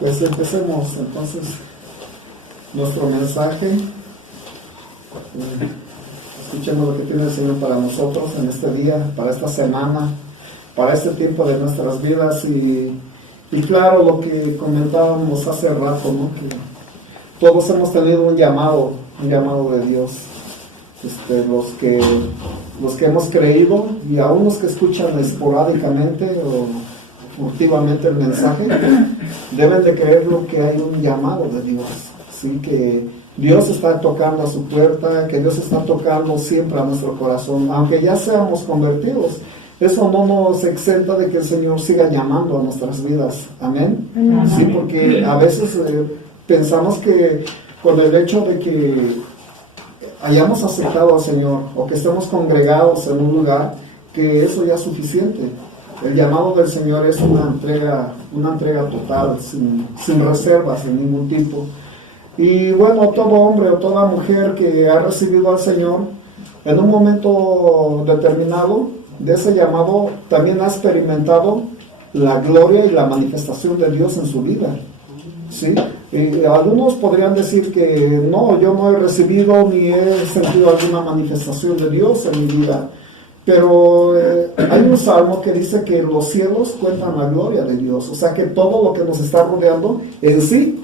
Pues empecemos entonces nuestro mensaje. Escuchemos lo que tiene el Señor para nosotros en este día, para esta semana, para este tiempo de nuestras vidas. Y claro, lo que comentábamos hace rato, ¿no? Que todos hemos tenido un llamado de Dios. Los que hemos creído, y aún los que escuchan esporádicamente o furtivamente el mensaje, deben de creerlo, que hay un llamado de Dios, ¿sí? Que Dios está tocando a su puerta, que Dios está tocando siempre a nuestro corazón, aunque ya seamos convertidos. Eso no nos exenta de que el Señor siga llamando a nuestras vidas. Amén. Sí, porque a veces pensamos que con el hecho de que hayamos aceptado al Señor o que estemos congregados en un lugar, que eso ya es suficiente. El llamado del Señor es una entrega total, sin reservas, sin ningún tipo. Y bueno, todo hombre o toda mujer que ha recibido al Señor, en un momento determinado de ese llamado, también ha experimentado la gloria y la manifestación de Dios en su vida, ¿sí? Algunos podrían decir que no, yo no he recibido ni he sentido alguna manifestación de Dios en mi vida. Pero hay un salmo que dice que los cielos cuentan la gloria de Dios. O sea que todo lo que nos está rodeando en sí,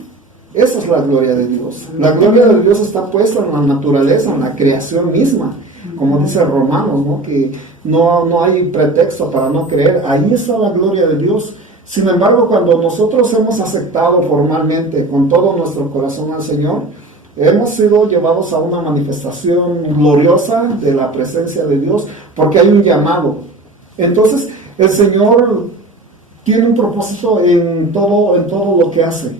esa es la gloria de Dios. La gloria de Dios está puesta en la naturaleza, en la creación misma. Como dice Romanos, ¿no? Que no hay pretexto para no creer. Ahí está la gloria de Dios. Sin embargo, cuando nosotros hemos aceptado formalmente con todo nuestro corazón al Señor, hemos sido llevados a una manifestación gloriosa de la presencia de Dios, porque hay un llamado. Entonces, el Señor tiene un propósito en todo lo que hace.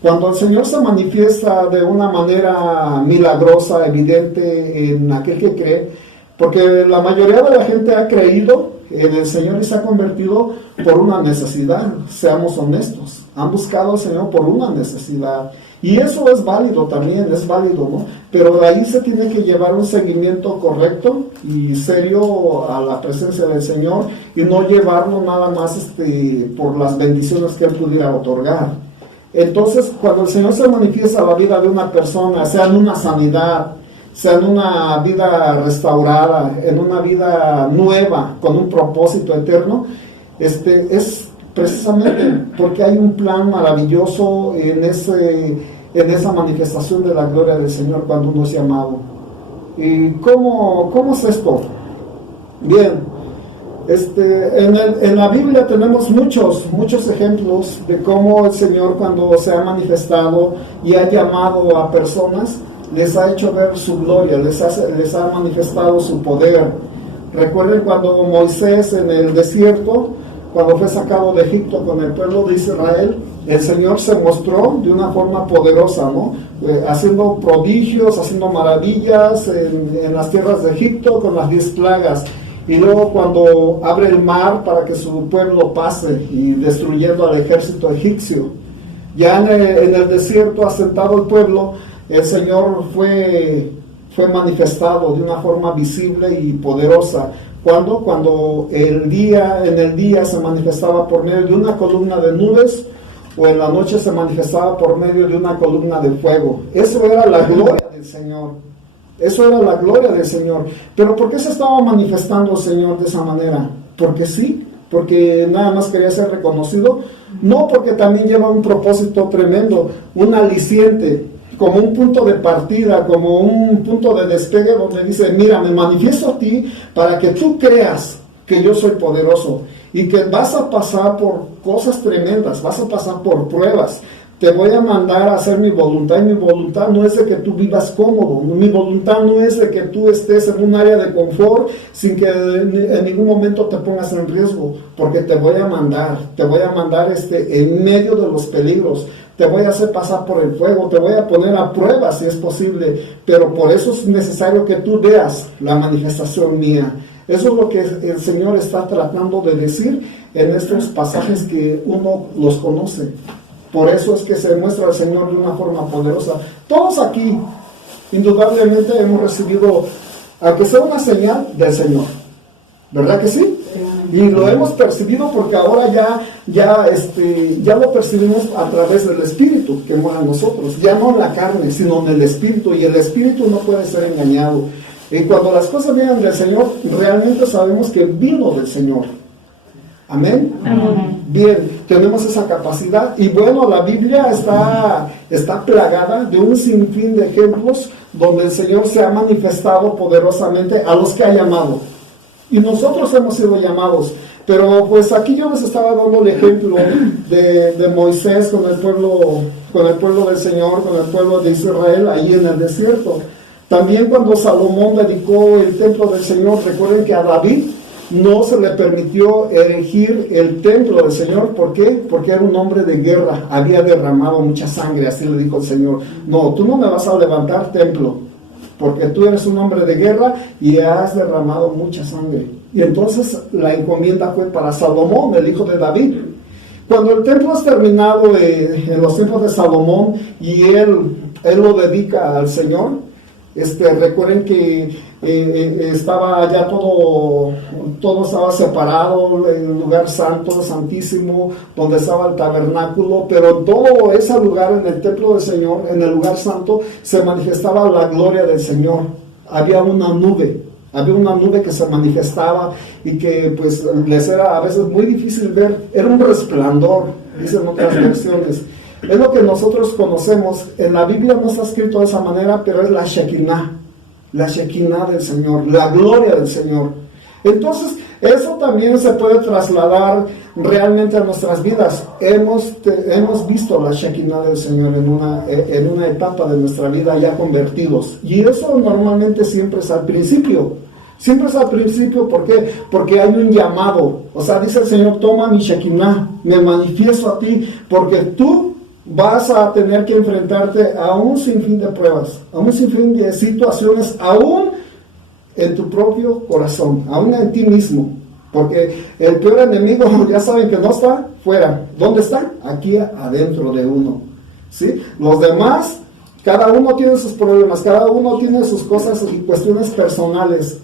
Cuando el Señor se manifiesta de una manera milagrosa, evidente en aquel que cree, porque la mayoría de la gente ha creído en el Señor y se ha convertido por una necesidad, seamos honestos. Han buscado al Señor por una necesidad. Y eso es válido también, es válido, ¿no? Pero de ahí se tiene que llevar un seguimiento correcto y serio a la presencia del Señor, y no llevarlo nada más por las bendiciones que Él pudiera otorgar. Entonces, cuando el Señor se manifiesta en la vida de una persona, sea en una sanidad, sea en una vida restaurada, en una vida nueva, con un propósito eterno, es precisamente porque hay un plan maravilloso en esa manifestación de la gloria del Señor cuando uno es llamado. ¿Y cómo es esto? Bien, en la Biblia tenemos muchos ejemplos de cómo el Señor, cuando se ha manifestado y ha llamado a personas, les ha hecho ver su gloria, les ha manifestado su poder. Recuerden cuando Moisés en el desierto, cuando fue sacado de Egipto con el pueblo de Israel, el Señor se mostró de una forma poderosa, ¿no? Haciendo prodigios, haciendo maravillas en las tierras de Egipto con las 10 plagas. Y luego cuando abre el mar para que su pueblo pase, y destruyendo al ejército egipcio, ya en el desierto, asentado el pueblo, el Señor fue manifestado de una forma visible y poderosa. Cuando en el día se manifestaba por medio de una columna de nubes, o en la noche se manifestaba por medio de una columna de fuego. Eso era la gloria del Señor. Eso era la gloria del Señor. Pero ¿por qué se estaba manifestando el Señor de esa manera? Porque sí, porque nada más quería ser reconocido. No, porque también lleva un propósito tremendo, un aliciente, como un punto de partida, como un punto de despegue, donde dice: mira, me manifiesto a ti para que tú creas que yo soy poderoso y que vas a pasar por cosas tremendas, vas a pasar por pruebas. Te voy a mandar a hacer mi voluntad, y mi voluntad no es de que tú vivas cómodo, mi voluntad no es de que tú estés en un área de confort sin que en ningún momento te pongas en riesgo, porque te voy a mandar en medio de los peligros, te voy a hacer pasar por el fuego, te voy a poner a prueba si es posible, pero por eso es necesario que tú veas la manifestación mía. Eso es lo que el Señor está tratando de decir en estos pasajes que uno los conoce. Por eso es que se muestra al Señor de una forma poderosa. Todos aquí, indudablemente, hemos recibido, aunque sea una señal del Señor. ¿Verdad que sí? Y lo hemos percibido porque ahora ya lo percibimos a través del Espíritu que mora en nosotros, ya no en la carne, sino en el Espíritu, y el Espíritu no puede ser engañado. Y cuando las cosas vienen del Señor, realmente sabemos que vino del Señor. Amén. Amén. Bien, tenemos esa capacidad, y bueno, la Biblia está plagada de un sinfín de ejemplos donde el Señor se ha manifestado poderosamente a los que ha llamado. Y nosotros hemos sido llamados. Pero pues aquí yo les estaba dando el ejemplo de Moisés con el pueblo del Señor, con el pueblo de Israel ahí en el desierto. También cuando Salomón dedicó el templo del Señor, recuerden que a David no se le permitió erigir el templo del Señor. ¿Por qué? Porque era un hombre de guerra, había derramado mucha sangre. Así le dijo el Señor: no, tú no me vas a levantar templo, porque tú eres un hombre de guerra y has derramado mucha sangre. Y entonces la encomienda fue para Salomón, el hijo de David. Cuando el templo es terminado en los tiempos de Salomón y él lo dedica al Señor, recuerden que estaba ya todo estaba separado, el lugar santo, santísimo, donde estaba el tabernáculo, pero en todo ese lugar, en el templo del Señor, en el lugar santo, se manifestaba la gloria del Señor. Había una nube que se manifestaba y que pues les era a veces muy difícil ver. Era un resplandor, dicen otras versiones. Es lo que nosotros conocemos. En la Biblia no está escrito de esa manera, pero es la Shekinah del Señor, la gloria del Señor. Entonces, eso también se puede trasladar realmente a nuestras vidas. Hemos visto la Shekinah del Señor en una etapa de nuestra vida ya convertidos. Y eso normalmente siempre es al principio. Siempre es al principio. ¿Por qué? Porque hay un llamado. O sea, dice el Señor: toma mi Shekinah, me manifiesto a ti, porque tú vas a tener que enfrentarte a un sinfín de pruebas, a un sinfín de situaciones, aún en tu propio corazón, aún en ti mismo, porque el peor enemigo, ya saben que no está fuera. ¿Dónde está? Aquí adentro de uno, ¿sí? Los demás, cada uno tiene sus problemas, cada uno tiene sus cosas y cuestiones personales,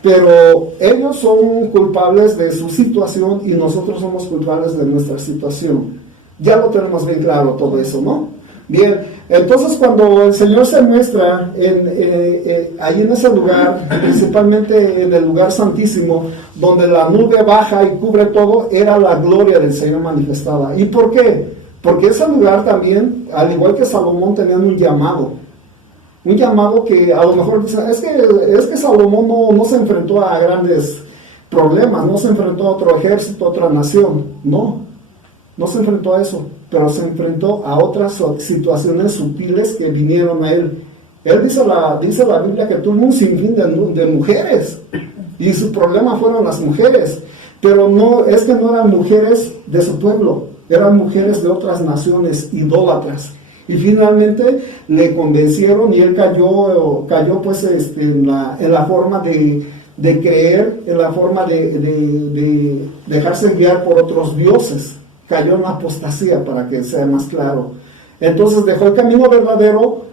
pero ellos son culpables de su situación y nosotros somos culpables de nuestra situación. Ya lo tenemos bien claro todo eso, ¿no? Bien, entonces cuando el Señor se muestra ahí en ese lugar, principalmente en el lugar santísimo, donde la nube baja y cubre todo, era la gloria del Señor manifestada. ¿Y por qué? Porque ese lugar también, al igual que Salomón, tenían un llamado que a lo mejor dicen: es que Salomón no se enfrentó a grandes problemas, no se enfrentó a otro ejército, a otra nación. No se enfrentó a eso, pero se enfrentó a otras situaciones sutiles que vinieron a él. Él dice la Biblia que tuvo un sinfín de mujeres, y su problema fueron las mujeres, pero no eran mujeres de su pueblo, eran mujeres de otras naciones, idólatras. Y finalmente le convencieron y él cayó pues en la forma de creer, en la forma de dejarse guiar por otros dioses. Cayó en la apostasía, para que sea más claro. Entonces dejó el camino verdadero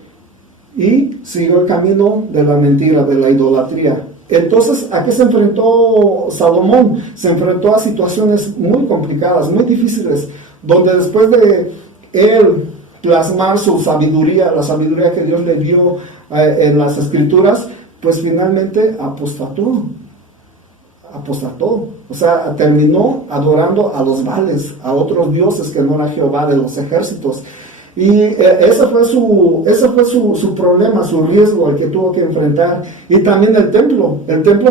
y siguió el camino de la mentira, de la idolatría. Entonces, ¿a qué se enfrentó Salomón? Se enfrentó a situaciones muy complicadas, muy difíciles, donde después de él plasmar su sabiduría, la sabiduría que Dios le dio en las Escrituras, pues finalmente apostató. O sea, terminó adorando a los Baales, a otros dioses que no era Jehová de los ejércitos. Y ese fue su problema, su riesgo, el que tuvo que enfrentar. Y también el templo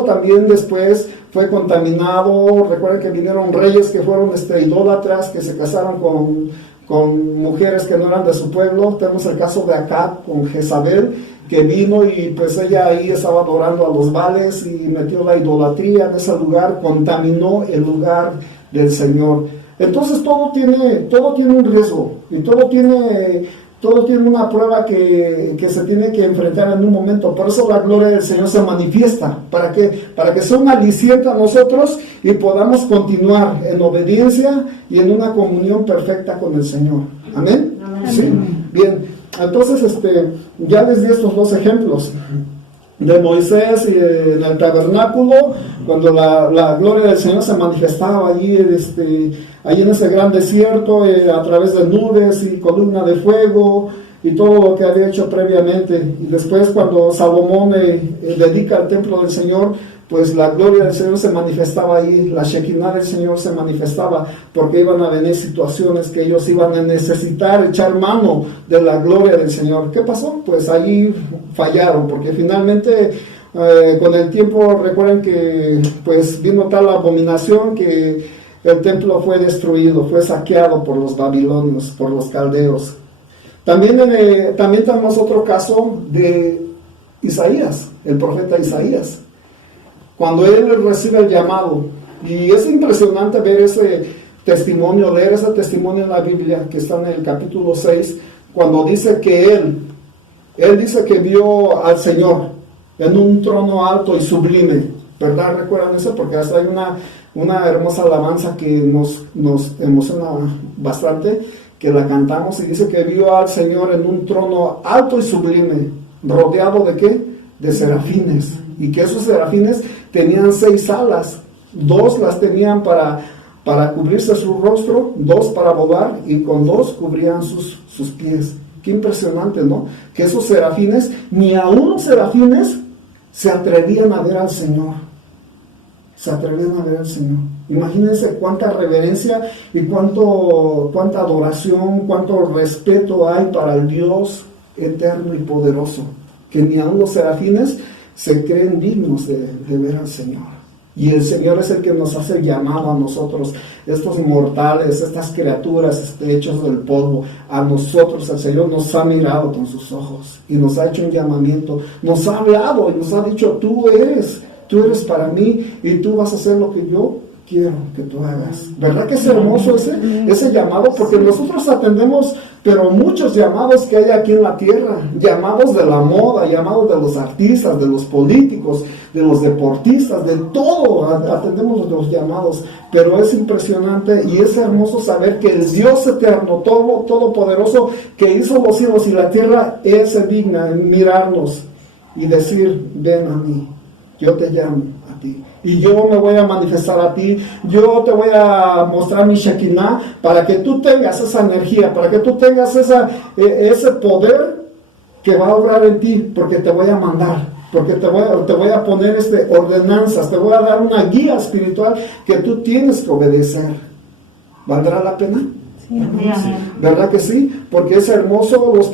también después fue contaminado. Recuerden que vinieron reyes que fueron idólatras, que se casaron con mujeres que no eran de su pueblo. Tenemos el caso de Acab con Jezabel, que vino y pues ella ahí estaba adorando a los Baales y metió la idolatría en ese lugar, contaminó el lugar del Señor. Entonces todo tiene un riesgo y todo tiene una prueba que se tiene que enfrentar en un momento. Por eso la gloria del Señor se manifiesta. ¿Para qué? Para que sea un aliciente a nosotros y podamos continuar en obediencia y en una comunión perfecta con el Señor. ¿Amén? Amén. Sí. Bien. Entonces, ya les di estos dos ejemplos. de Moisés y en el tabernáculo, cuando la gloria del Señor se manifestaba allí, allí en ese gran desierto, a través de nubes y columna de fuego y todo lo que había hecho previamente. Y después, cuando Salomón dedica el templo del Señor, pues la gloria del Señor se manifestaba ahí, la Shekinah del Señor se manifestaba, porque iban a venir situaciones que ellos iban a necesitar echar mano de la gloria del Señor. ¿Qué pasó? Pues allí fallaron, porque finalmente con el tiempo, recuerden que pues vino tal abominación que el templo fue destruido, fue saqueado por los babilonios, por los caldeos. También tenemos otro caso de Isaías, el profeta Isaías. Cuando él recibe el llamado, y es impresionante ver ese testimonio, leer ese testimonio en la Biblia, que está en el capítulo 6, cuando dice que él dice que vio al Señor en un trono alto y sublime, ¿verdad? ¿Recuerdan eso? Porque hasta hay una hermosa alabanza que nos emociona bastante, que la cantamos, y dice que vio al Señor en un trono alto y sublime, rodeado ¿de qué? De serafines, y que esos serafines tenían 6 alas, 2 las tenían para cubrirse su rostro, 2 para volar, y con 2 cubrían sus pies. Qué impresionante, ¿no? Que esos serafines, ni aún los serafines se atrevían a ver al Señor. Se atrevían a ver al Señor. Imagínense cuánta reverencia y cuánta adoración, cuánto respeto hay para el Dios eterno y poderoso, que ni aún los serafines se creen dignos de ver al Señor. Y el Señor es el que nos hace llamado a nosotros, estos mortales, estas criaturas hechos del polvo. A nosotros el Señor nos ha mirado con sus ojos y nos ha hecho un llamamiento, nos ha hablado y nos ha dicho: tú eres para mí y tú vas a hacer lo que yo quiero que tú hagas. ¿Verdad que es hermoso ese llamado? Porque nosotros atendemos, pero muchos llamados que hay aquí en la tierra, llamados de la moda, llamados de los artistas, de los políticos, de los deportistas, de todo, atendemos los llamados. Pero es impresionante y es hermoso saber que el Dios eterno, todopoderoso, que hizo los cielos y la tierra, es digna en mirarnos y decir: ven a mí, yo te llamo a ti, y yo me voy a manifestar a ti, yo te voy a mostrar mi Shekinah, para que tú tengas esa energía, para que tú tengas ese poder que va a obrar en ti, porque te voy a mandar, porque te voy a poner ordenanzas, te voy a dar una guía espiritual que tú tienes que obedecer. ¿Valdrá la pena? Sí, ¿verdad que sí? Porque es hermoso, los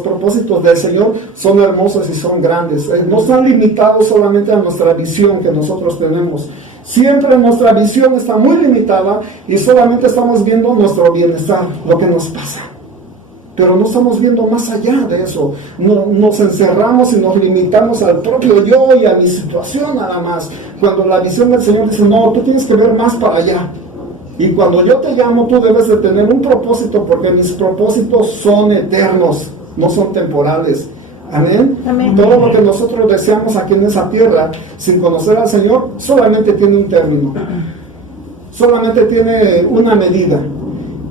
propósitos del Señor son hermosos y son grandes. No están limitados solamente a nuestra visión que nosotros tenemos. Siempre nuestra visión está muy limitada y solamente estamos viendo nuestro bienestar, lo que nos pasa. Pero no estamos viendo más allá de eso. Nos encerramos y nos limitamos al propio yo y a mi situación nada más. Cuando la visión del Señor dice: no, tú tienes que ver más para allá. Y cuando yo te llamo, tú debes de tener un propósito, porque mis propósitos son eternos, no son temporales. Amén. Amén. Todo lo que nosotros deseamos aquí en esa tierra, sin conocer al Señor, solamente tiene un término, solamente tiene una medida,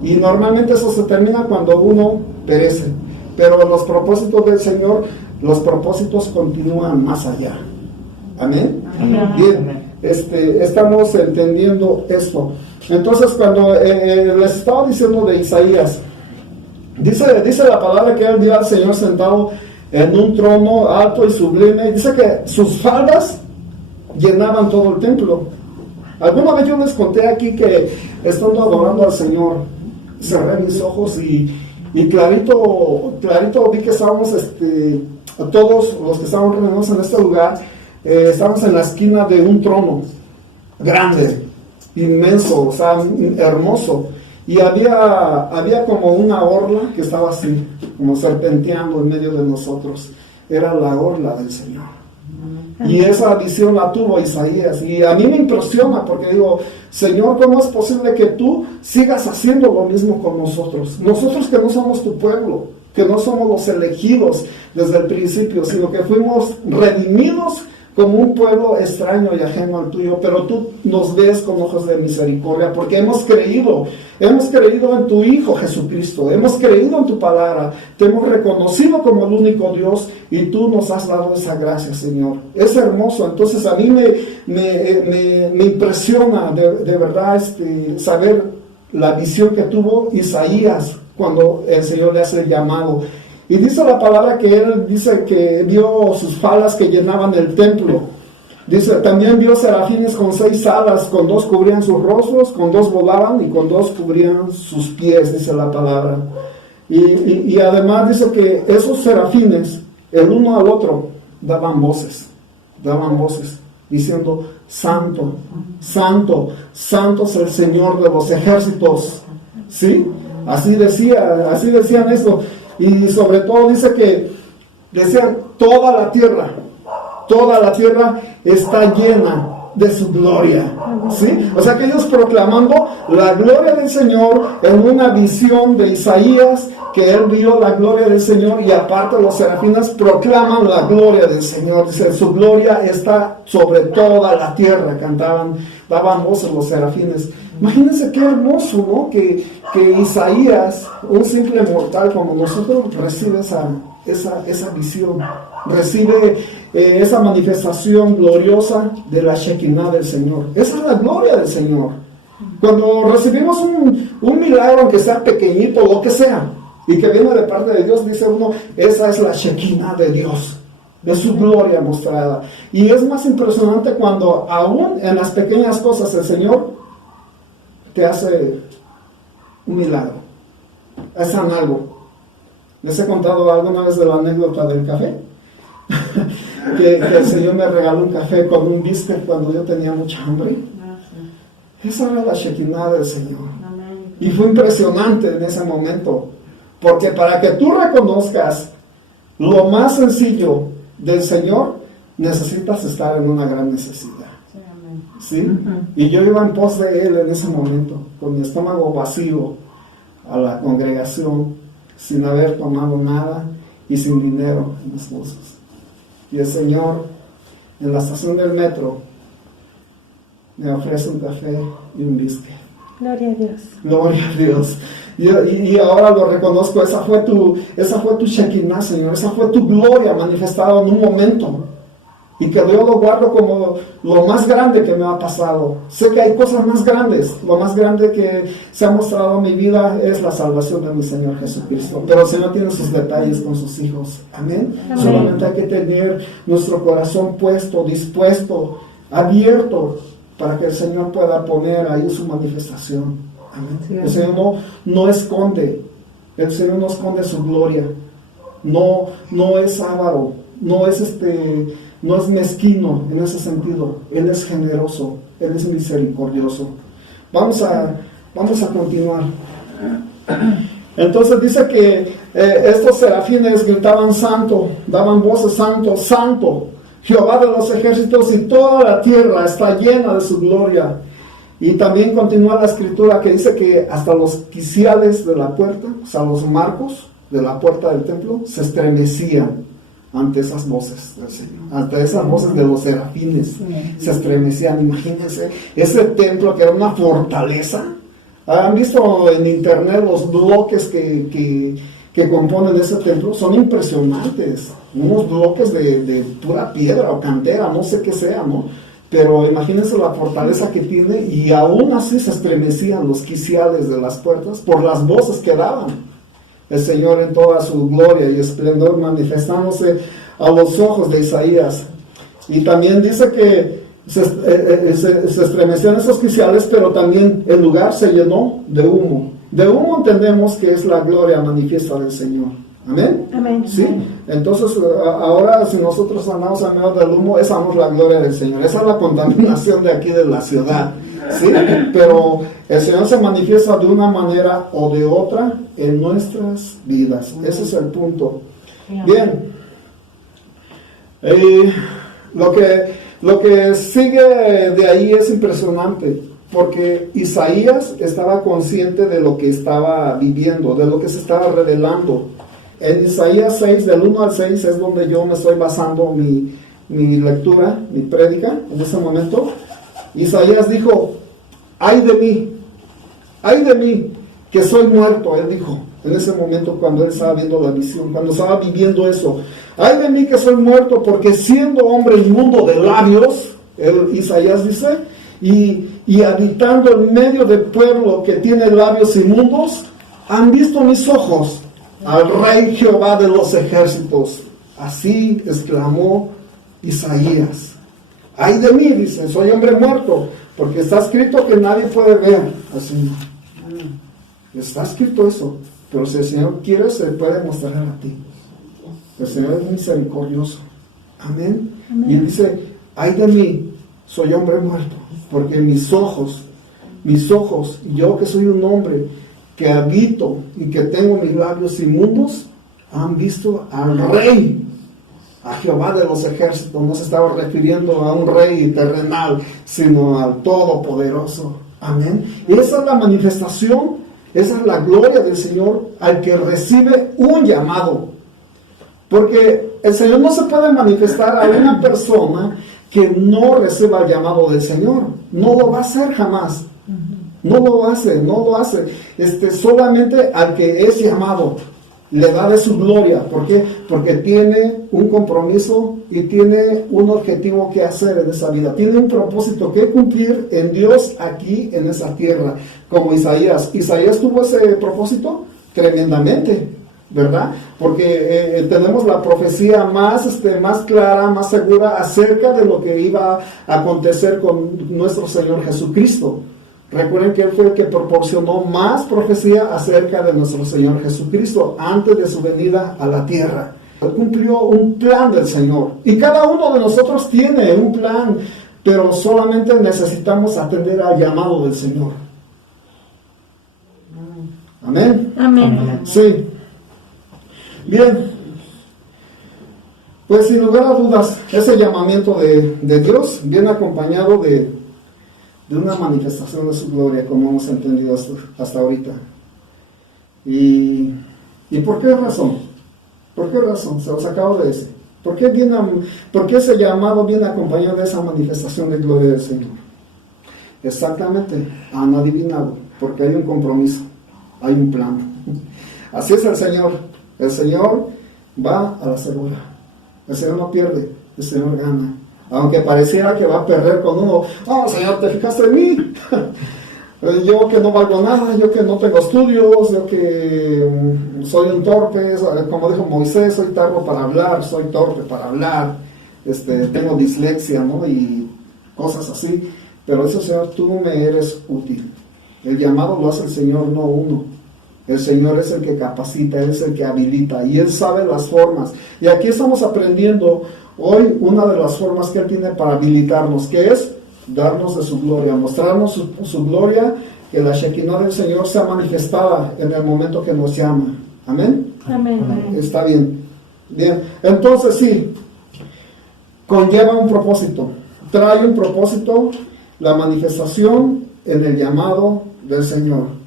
y normalmente eso se termina cuando uno perece. Pero los propósitos del Señor, los propósitos continúan más allá. Amén. Amén. Bien, estamos entendiendo esto. Entonces, cuando les estaba diciendo de Isaías, dice la palabra que él vio al Señor sentado en un trono alto y sublime, y dice que sus faldas llenaban todo el templo. Alguna vez yo les conté aquí que estando adorando al Señor, cerré mis ojos y clarito vi que estábamos, todos los que estábamos reunidos en este lugar, estábamos en la esquina de un trono grande, inmenso, o sea, hermoso, y había como una orla que estaba así, como serpenteando en medio de nosotros. Era la orla del Señor. Y esa visión la tuvo Isaías, y a mí me impresiona, porque digo: Señor, ¿cómo es posible que tú sigas haciendo lo mismo con nosotros? Nosotros que no somos tu pueblo, que no somos los elegidos desde el principio, sino que fuimos redimidos como un pueblo extraño y ajeno al tuyo, pero tú nos ves con ojos de misericordia, porque hemos creído en tu Hijo Jesucristo, hemos creído en tu palabra, te hemos reconocido como el único Dios y tú nos has dado esa gracia, Señor. Es hermoso. Entonces a mí me impresiona de verdad saber la visión que tuvo Isaías cuando el Señor le hace el llamado. Y dice la palabra que él dice que vio sus falas que llenaban el templo. Dice, también vio serafines con 6 alas, con 2 cubrían sus rostros, con 2 volaban y con 2 cubrían sus pies, dice la palabra. Y además dice que esos serafines, el uno al otro, daban voces, diciendo, Santo, Santo, Santo es el Señor de los ejércitos. ¿Sí? Así decían esto. Y sobre todo dice que decían, toda la tierra está llena de su gloria. ¿Sí? O sea que ellos proclamando la gloria del Señor en una visión de Isaías, que él vio la gloria del Señor, y aparte los serafines proclaman la gloria del Señor. Dice, su gloria está sobre toda la tierra. Cantaban, daban voces los serafines. Imagínense qué hermoso, ¿no? Que Isaías, un simple mortal como nosotros, recibe esa visión, recibe esa manifestación gloriosa de la Shekinah del Señor. Esa es la gloria del Señor. Cuando recibimos un milagro, aunque sea pequeñito, lo que sea, y que viene de parte de Dios, dice uno, esa es la Shekinah de Dios, de su gloria mostrada. Y es más impresionante cuando aún en las pequeñas cosas el Señor te hace un milagro, hacen algo. Les he contado alguna vez de la anécdota del café, que el Señor me regaló un café con un bistec cuando yo tenía mucha hambre. Esa era la Shekinah del Señor. Y fue impresionante en ese momento, porque para que tú reconozcas lo más sencillo del Señor, necesitas estar en una gran necesidad. ¿Sí? Y yo iba en pos de Él en ese momento, con mi estómago vacío, a la congregación, sin haber tomado nada y sin dinero en mis bolsos. Y el Señor, en la estación del metro, me ofrece un café y un bistec. Gloria a Dios. Gloria a Dios. Y ahora lo reconozco, esa fue tu Shekinah, Señor, esa fue tu gloria manifestada en un momento. Y que yo lo guardo como lo más grande que me ha pasado. Sé que hay cosas más grandes. Lo más grande que se ha mostrado en mi vida es la salvación de mi Señor Jesucristo. Pero el Señor tiene sus detalles con sus hijos. Amén. Solamente hay que tener nuestro corazón puesto, dispuesto, abierto, para que el Señor pueda poner ahí su manifestación. Amén. Sí, el Señor no esconde. El Señor no esconde su gloria. No es avaro. No es mezquino en ese sentido. Él es generoso, Él es misericordioso. Vamos a continuar. Entonces dice que estos serafines gritaban santo, daban voces, santo, santo, Jehová de los ejércitos, y toda la tierra está llena de su gloria. Y también continúa la escritura que dice que hasta los quiciales de la puerta, o sea, los marcos de la puerta del templo, se estremecían ante esas voces del Señor, ante esas voces de los serafines, se estremecían. Imagínense, ese templo que era una fortaleza. ¿Han visto en internet los bloques que componen ese templo? Son impresionantes, unos bloques de pura piedra o cantera, no sé qué sea, ¿no? Pero imagínense la fortaleza que tiene, y aún así se estremecían los quiciales de las puertas por las voces que daban. El Señor en toda su gloria y esplendor manifestándose a los ojos de Isaías. Y también dice que se estremecían esos quiciales, pero también el lugar se llenó de humo. De humo entendemos que es la gloria manifiesta del Señor. Amén. Amén. ¿Sí? Entonces ahora, si nosotros andamos en medio del humo, esa no es la gloria del Señor, esa es la contaminación de aquí de la ciudad. ¿Sí? Pero el Señor se manifiesta de una manera o de otra en nuestras vidas. Ese es el punto. Bien. Lo que sigue de ahí es impresionante, porque Isaías estaba consciente de lo que estaba viviendo, de lo que se estaba revelando. En Isaías 6, del 1 al 6, es donde yo me estoy basando mi mi lectura, mi prédica en ese momento, Isaías dijo, ay de mí, que soy muerto, él dijo, en ese momento cuando él estaba viendo la visión, cuando estaba viviendo eso, ay de mí que soy muerto, porque siendo hombre inmundo de labios, Isaías dice, y habitando en medio del pueblo que tiene labios inmundos, han visto mis ojos al Rey Jehová de los ejércitos. Así exclamó Isaías. Ay de mí, dice, soy hombre muerto, porque está escrito que nadie puede ver. Así, está escrito eso, pero si el Señor quiere, se puede mostrar a ti. El Señor es misericordioso. Amén. Y él dice, ay de mí, soy hombre muerto, porque mis ojos, yo que soy un hombre que habito y que tengo mis labios inmundos, han visto al Rey, a Jehová de los ejércitos. No se estaba refiriendo a un rey terrenal, sino al Todopoderoso. Amén. Y esa es la manifestación, esa es la gloria del Señor al que recibe un llamado. Porque el Señor no se puede manifestar a una persona que no reciba el llamado del Señor. No lo va a hacer jamás. No lo hace. Solamente al que es llamado le da de su gloria. ¿Por qué? Porque tiene un compromiso y tiene un objetivo que hacer en esa vida. Tiene un propósito que cumplir en Dios aquí en esa tierra. Como Isaías. Isaías tuvo ese propósito tremendamente, ¿verdad? Porque tenemos la profecía más clara, más segura acerca de lo que iba a acontecer con nuestro Señor Jesucristo. Recuerden que Él fue el que proporcionó más profecía acerca de nuestro Señor Jesucristo antes de su venida a la tierra. Él cumplió un plan del Señor. Y cada uno de nosotros tiene un plan, pero solamente necesitamos atender al llamado del Señor. Amén. Amén. Sí. Bien. Pues sin lugar a dudas, ese llamamiento de Dios viene acompañado de una manifestación de su gloria, como hemos entendido hasta ahorita. ¿Y por qué razón? ¿Por qué razón? Se los acabo de decir. ¿Por qué ese llamado viene acompañado de esa manifestación de gloria del Señor? Exactamente, han adivinado, porque hay un compromiso, hay un plan. Así es el Señor. El Señor va a la segura. El Señor no pierde, el Señor gana. Aunque pareciera que va a perder con uno. Oh, Señor, ¿te fijaste en mí? Yo que no valgo nada, yo que no tengo estudios, yo que soy un torpe, como dijo Moisés, soy tardo para hablar, soy torpe para hablar, tengo dislexia, ¿no? Y cosas así. Pero eso, Señor, tú me eres útil. El llamado lo hace el Señor, no uno. El Señor es el que capacita, Él es el que habilita y Él sabe las formas. Y aquí estamos aprendiendo hoy una de las formas que Él tiene para habilitarnos, que es darnos de su gloria, mostrarnos su gloria, que la Shekinah del Señor sea manifestada en el momento que nos llama. Amén. Amén. Está bien. Bien. Entonces sí, conlleva un propósito. Trae un propósito la manifestación en el llamado del Señor.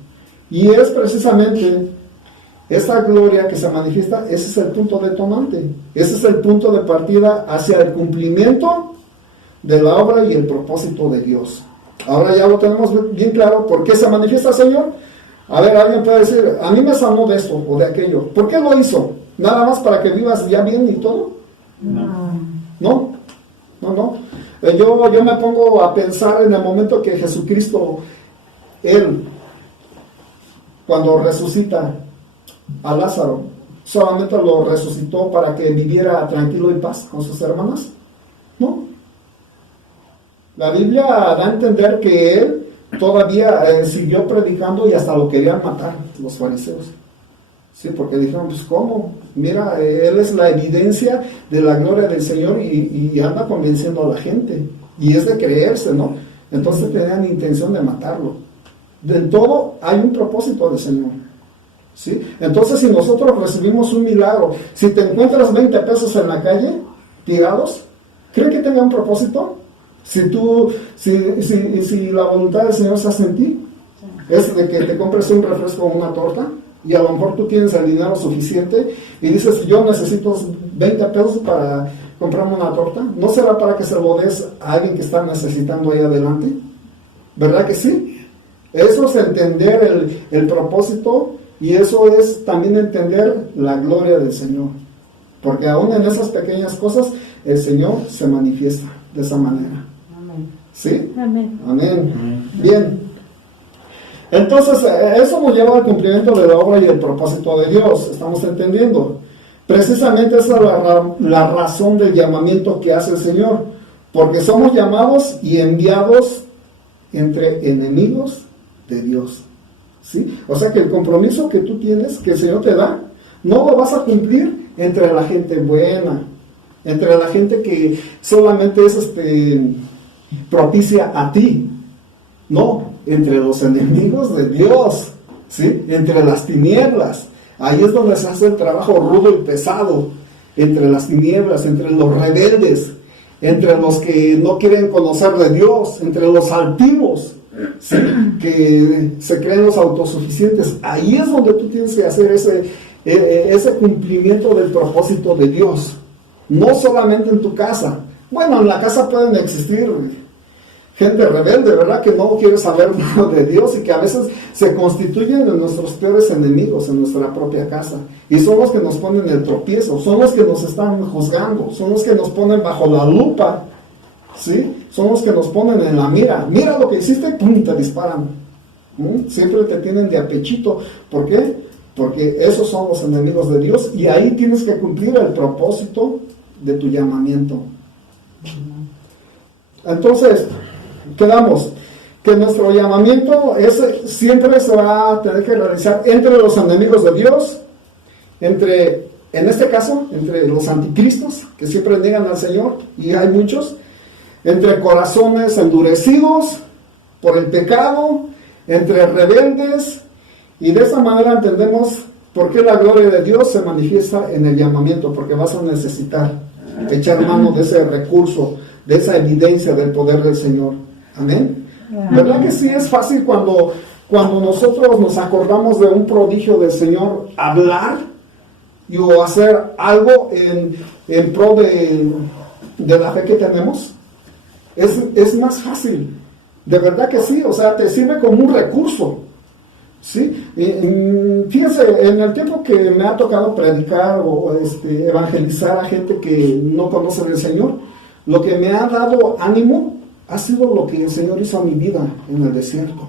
Y es precisamente esa gloria que se manifiesta, ese es el punto detonante, ese es el punto de partida hacia el cumplimiento de la obra y el propósito de Dios. Ahora ya lo tenemos bien claro. ¿Por qué se manifiesta el Señor? A ver, alguien puede decir, a mí me sanó de esto o de aquello. ¿Por qué lo hizo? ¿Nada más para que vivas ya bien y todo? No. Yo me pongo a pensar en el momento que Jesucristo, Él, cuando resucita a Lázaro, solamente lo resucitó para que viviera tranquilo y paz con sus hermanas. No. La Biblia da a entender que Él todavía siguió predicando y hasta lo querían matar los fariseos. Sí, porque dijeron, pues ¿cómo? Mira, Él es la evidencia de la gloria del Señor y anda convenciendo a la gente. Y es de creerse, ¿no? Entonces tenían intención de matarlo. De todo hay un propósito del Señor. ¿Sí? Entonces si nosotros recibimos un milagro, si te encuentras 20 pesos en la calle, tirados, ¿cree que tenga un propósito? Si la voluntad del Señor se hace en ti, es de que te compres un refresco o una torta y a lo mejor tú tienes el dinero suficiente y dices, yo necesito 20 pesos para comprarme una torta, ¿no será para que se lo des a alguien que está necesitando ahí adelante? ¿Verdad que sí? Eso es entender el propósito, y eso es también entender la gloria del Señor, porque aún en esas pequeñas cosas el Señor se manifiesta de esa manera. Amén. ¿Sí? Amén. Amén. Bien. Entonces, eso nos lleva al cumplimiento de la obra y el propósito de Dios. Estamos entendiendo. Precisamente esa es la razón del llamamiento que hace el Señor, porque somos llamados y enviados entre enemigos de Dios. ¿Sí? O sea que el compromiso que tú tienes, que el Señor te da, no lo vas a cumplir entre la gente buena, entre la gente que solamente es propicia a ti. No, entre los enemigos de Dios, ¿sí? Entre las tinieblas. Ahí es donde se hace el trabajo rudo y pesado, entre las tinieblas, entre los rebeldes, entre los que no quieren conocer de Dios, entre los altivos, ¿sí? Que se creen los autosuficientes. Ahí es donde tú tienes que hacer ese cumplimiento del propósito de Dios, no solamente en tu casa. Bueno, en la casa pueden existir gente rebelde, ¿verdad? Que no quiere saber nada de Dios y que a veces se constituyen en nuestros peores enemigos en nuestra propia casa. Y son los que nos ponen el tropiezo, son los que nos están juzgando, son los que nos ponen bajo la lupa, ¿sí? Son los que nos ponen en la mira. Mira lo que hiciste, ¡pum!, te disparan. Siempre te tienen de apechito. ¿Por qué? Porque esos son los enemigos de Dios, y ahí tienes que cumplir el propósito de tu llamamiento. Entonces, quedamos que nuestro llamamiento siempre se va a tener que realizar entre los enemigos de Dios, en este caso, entre los anticristos, que siempre niegan al Señor, y hay muchos, entre corazones endurecidos por el pecado, entre rebeldes, y de esa manera entendemos por qué la gloria de Dios se manifiesta en el llamamiento, porque vas a necesitar echar mano de ese recurso, de esa evidencia del poder del Señor. Amén. ¿Verdad que sí es fácil cuando nosotros nos acordamos de un prodigio del Señor hablar o hacer algo en pro de la fe que tenemos? Es más fácil. De verdad que sí. O sea, te sirve como un recurso, ¿sí? Fíjense, en el tiempo que me ha tocado predicar o evangelizar a gente que no conoce del Señor, lo que me ha dado ánimo ha sido lo que el Señor hizo a mi vida en el desierto.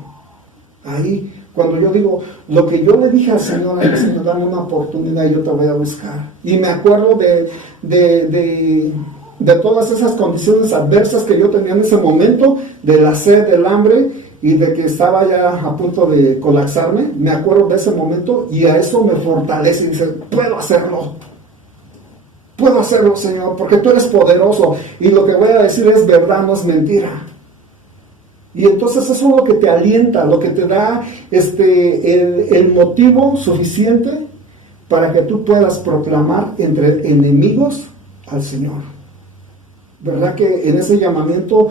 Ahí, cuando yo digo, lo que yo le dije al Señor, a Señor, dame una oportunidad y yo te voy a buscar. Y me acuerdo de todas esas condiciones adversas que yo tenía en ese momento, de la sed, del hambre, y de que estaba ya a punto de colapsarme. Me acuerdo de ese momento, y a eso me fortalece y dice, puedo hacerlo, Señor, porque tú eres poderoso, y lo que voy a decir es verdad, no es mentira. Y entonces eso es lo que te alienta, lo que te da el motivo suficiente para que tú puedas proclamar entre enemigos al Señor. ¿Verdad que en ese llamamiento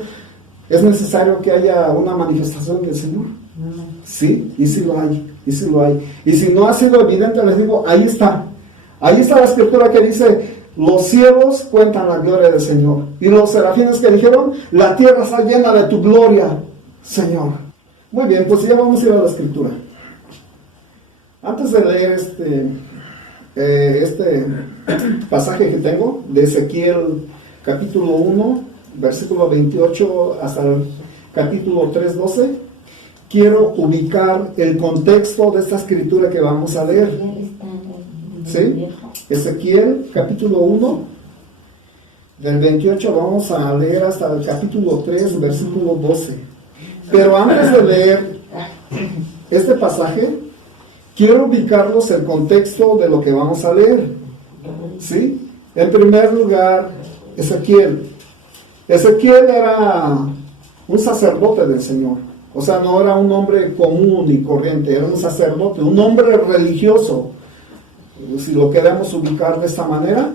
es necesario que haya una manifestación del Señor? Sí, y sí lo hay, y sí lo hay. Y si no ha sido evidente, les digo, ahí está la escritura que dice, los cielos cuentan la gloria del Señor, y los serafines que dijeron, la tierra está llena de tu gloria, Señor. Muy bien, pues ya vamos a ir a la escritura. Antes de leer este pasaje que tengo de Ezequiel capítulo 1, versículo 28 hasta el capítulo 3:12, quiero ubicar el contexto de esta escritura que vamos a leer. ¿Sí? Ezequiel capítulo 1, del 28 vamos a leer hasta el capítulo 3, versículo 12. Pero antes de leer este pasaje, quiero ubicarlos el contexto de lo que vamos a leer. ¿Sí? En primer lugar, Ezequiel era un sacerdote del Señor. O sea, no era un hombre común y corriente, era un sacerdote, un hombre religioso. Si lo queremos ubicar de esta manera,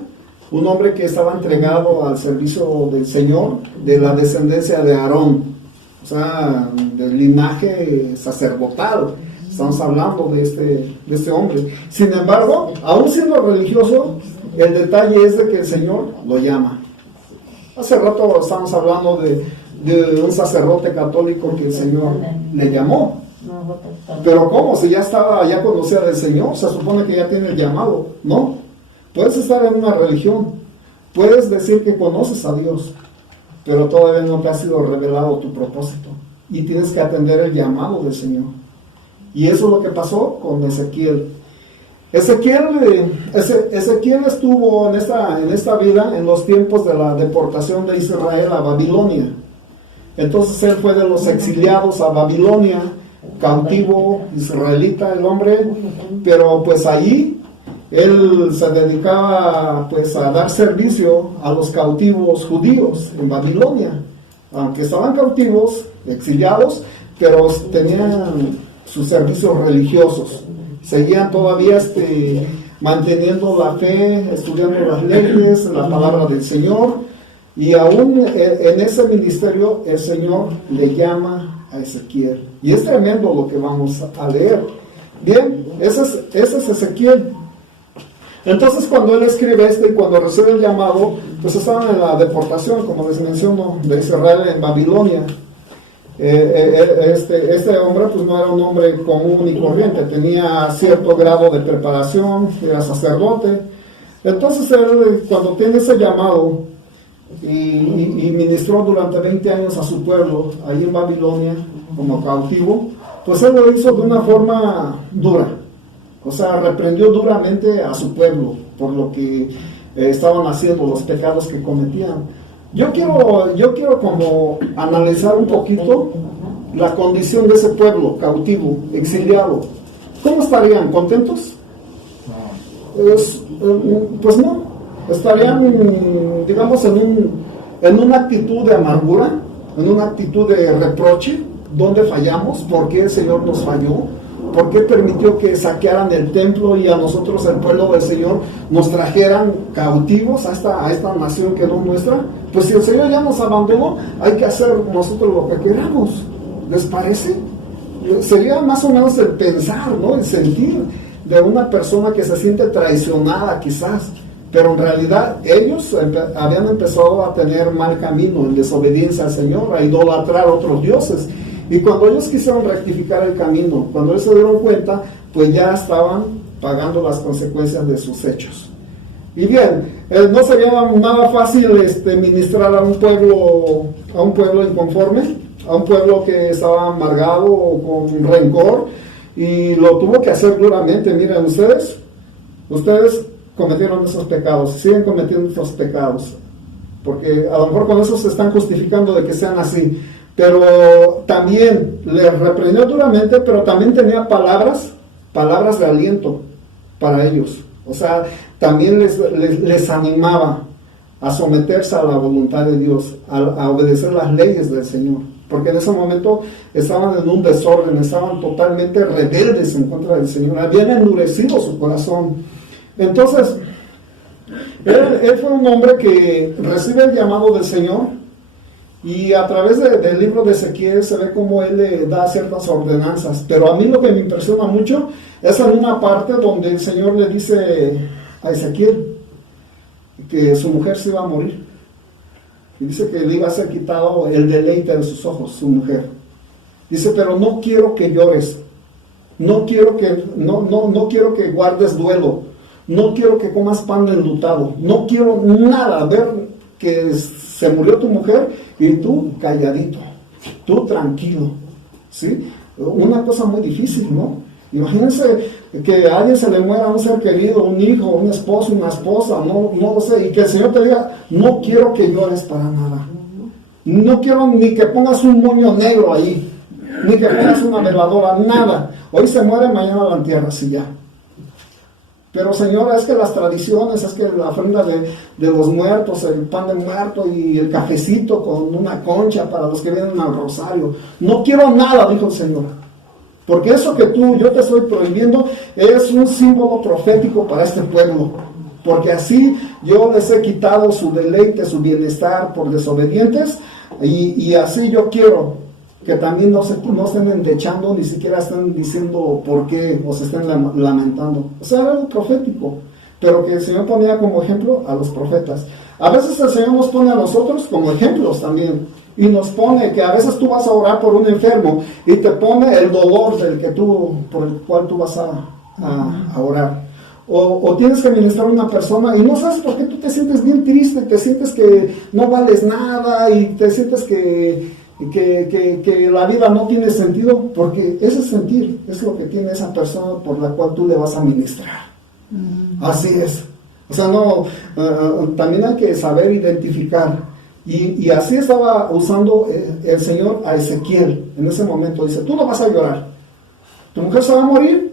un hombre que estaba entregado al servicio del Señor, de la descendencia de Aarón, o sea, del linaje sacerdotal. Estamos hablando de este hombre. Sin embargo, aún siendo religioso, el detalle es de que el Señor lo llama. Hace rato estamos hablando de un sacerdote católico que el Señor le llamó. Pero ¿cómo? Si ya conocía del Señor, se supone que ya tiene el llamado. No, puedes estar en una religión, puedes decir que conoces a Dios, pero todavía no te ha sido revelado tu propósito y tienes que atender el llamado del Señor. Y eso es lo que pasó con Ezequiel. Ezequiel estuvo en esta vida en los tiempos de la deportación de Israel a Babilonia. Entonces él fue de los exiliados a Babilonia, cautivo israelita el hombre, pero pues allí él se dedicaba pues a dar servicio a los cautivos judíos en Babilonia, aunque estaban cautivos, exiliados, pero tenían sus servicios religiosos, seguían todavía manteniendo la fe, estudiando las leyes, la palabra del Señor, y aún en ese ministerio el Señor le llama a Ezequiel, y es tremendo lo que vamos a leer. Bien, ese es Ezequiel. Entonces cuando él escribe y cuando recibe el llamado, pues estaban en la deportación, como les menciono, de Israel en Babilonia. Este hombre pues no era un hombre común y corriente, tenía cierto grado de preparación, era sacerdote. Entonces él, cuando tiene ese llamado y ministró durante 20 años a su pueblo ahí en Babilonia como cautivo, pues él lo hizo de una forma dura. O sea, reprendió duramente a su pueblo por lo que estaban haciendo, los pecados que cometían. Yo quiero como analizar un poquito la condición de ese pueblo cautivo, exiliado. ¿Cómo estarían? ¿Contentos? Pues no. Estarían, digamos, en una actitud de amargura, en una actitud de reproche. ¿Dónde fallamos? ¿Por qué el Señor nos falló? ¿Por qué permitió que saquearan el templo y a nosotros, el pueblo del Señor, nos trajeran cautivos a esta nación que no es nuestra? Pues si el Señor ya nos abandonó, hay que hacer nosotros lo que queramos. ¿Les parece? Sería más o menos el pensar, ¿no? El sentir de una persona que se siente traicionada quizás, pero en realidad ellos habían empezado a tener mal camino en desobediencia al Señor, a idolatrar a otros dioses. Y cuando ellos quisieron rectificar el camino, cuando ellos se dieron cuenta, pues ya estaban pagando las consecuencias de sus hechos. Y bien, no sería nada fácil ministrar a un pueblo inconforme, a un pueblo que estaba amargado o con rencor, y lo tuvo que hacer duramente. Miren, ustedes cometieron esos pecados, siguen cometiendo esos pecados, porque a lo mejor con eso se están justificando de que sean así. Pero también les reprendió duramente, pero también tenía palabras de aliento para ellos. O sea, también les animaba a someterse a la voluntad de Dios, a obedecer las leyes del Señor. Porque en ese momento estaban en un desorden, estaban totalmente rebeldes en contra del Señor, habían endurecido su corazón. Entonces, él fue un hombre que recibe el llamado del Señor. Y a través del libro de Ezequiel se ve cómo él le da ciertas ordenanzas. Pero a mí lo que me impresiona mucho es en una parte donde el Señor le dice a Ezequiel que su mujer se iba a morir. Y dice que le iba a ser quitado el deleite de sus ojos, su mujer. Dice, pero no quiero que llores. No quiero que guardes duelo. No quiero que comas pan enlutado. No quiero nada, ver que se murió tu mujer y tú calladito, tú tranquilo, ¿sí? Una cosa muy difícil, ¿no? Imagínense que a alguien se le muera un ser querido, un hijo, un esposo, una esposa, no lo sé, y que el Señor te diga, no quiero que llores para nada, no quiero ni que pongas un moño negro ahí, ni que pongas una veladora, nada. Hoy se muere, mañana la entierras y ya. Pero Señor, es que las tradiciones, es que la ofrenda de los muertos, el pan de muerto y el cafecito con una concha para los que vienen al rosario. No quiero nada, dijo el Señor. Porque eso que yo te estoy prohibiendo es un símbolo profético para este pueblo. Porque así yo les he quitado su deleite, su bienestar por desobedientes. Y así yo quiero que también no estén endechando, ni siquiera estén diciendo por qué, o se estén lamentando. O sea, era algo profético, pero que el Señor ponía como ejemplo a los profetas. A veces el Señor nos pone a nosotros como ejemplos también, y nos pone que a veces tú vas a orar por un enfermo, y te pone el dolor por el cual tú vas a orar. O tienes que ministrar a una persona y no sabes por qué tú te sientes bien triste, te sientes que no vales nada, y te sientes que la vida no tiene sentido, porque ese sentir es lo que tiene esa persona por la cual tú le vas a ministrar. Así es. O sea, también hay que saber identificar. Y así estaba usando el Señor a Ezequiel en ese momento. Dice, tú no vas a llorar, tu mujer se va a morir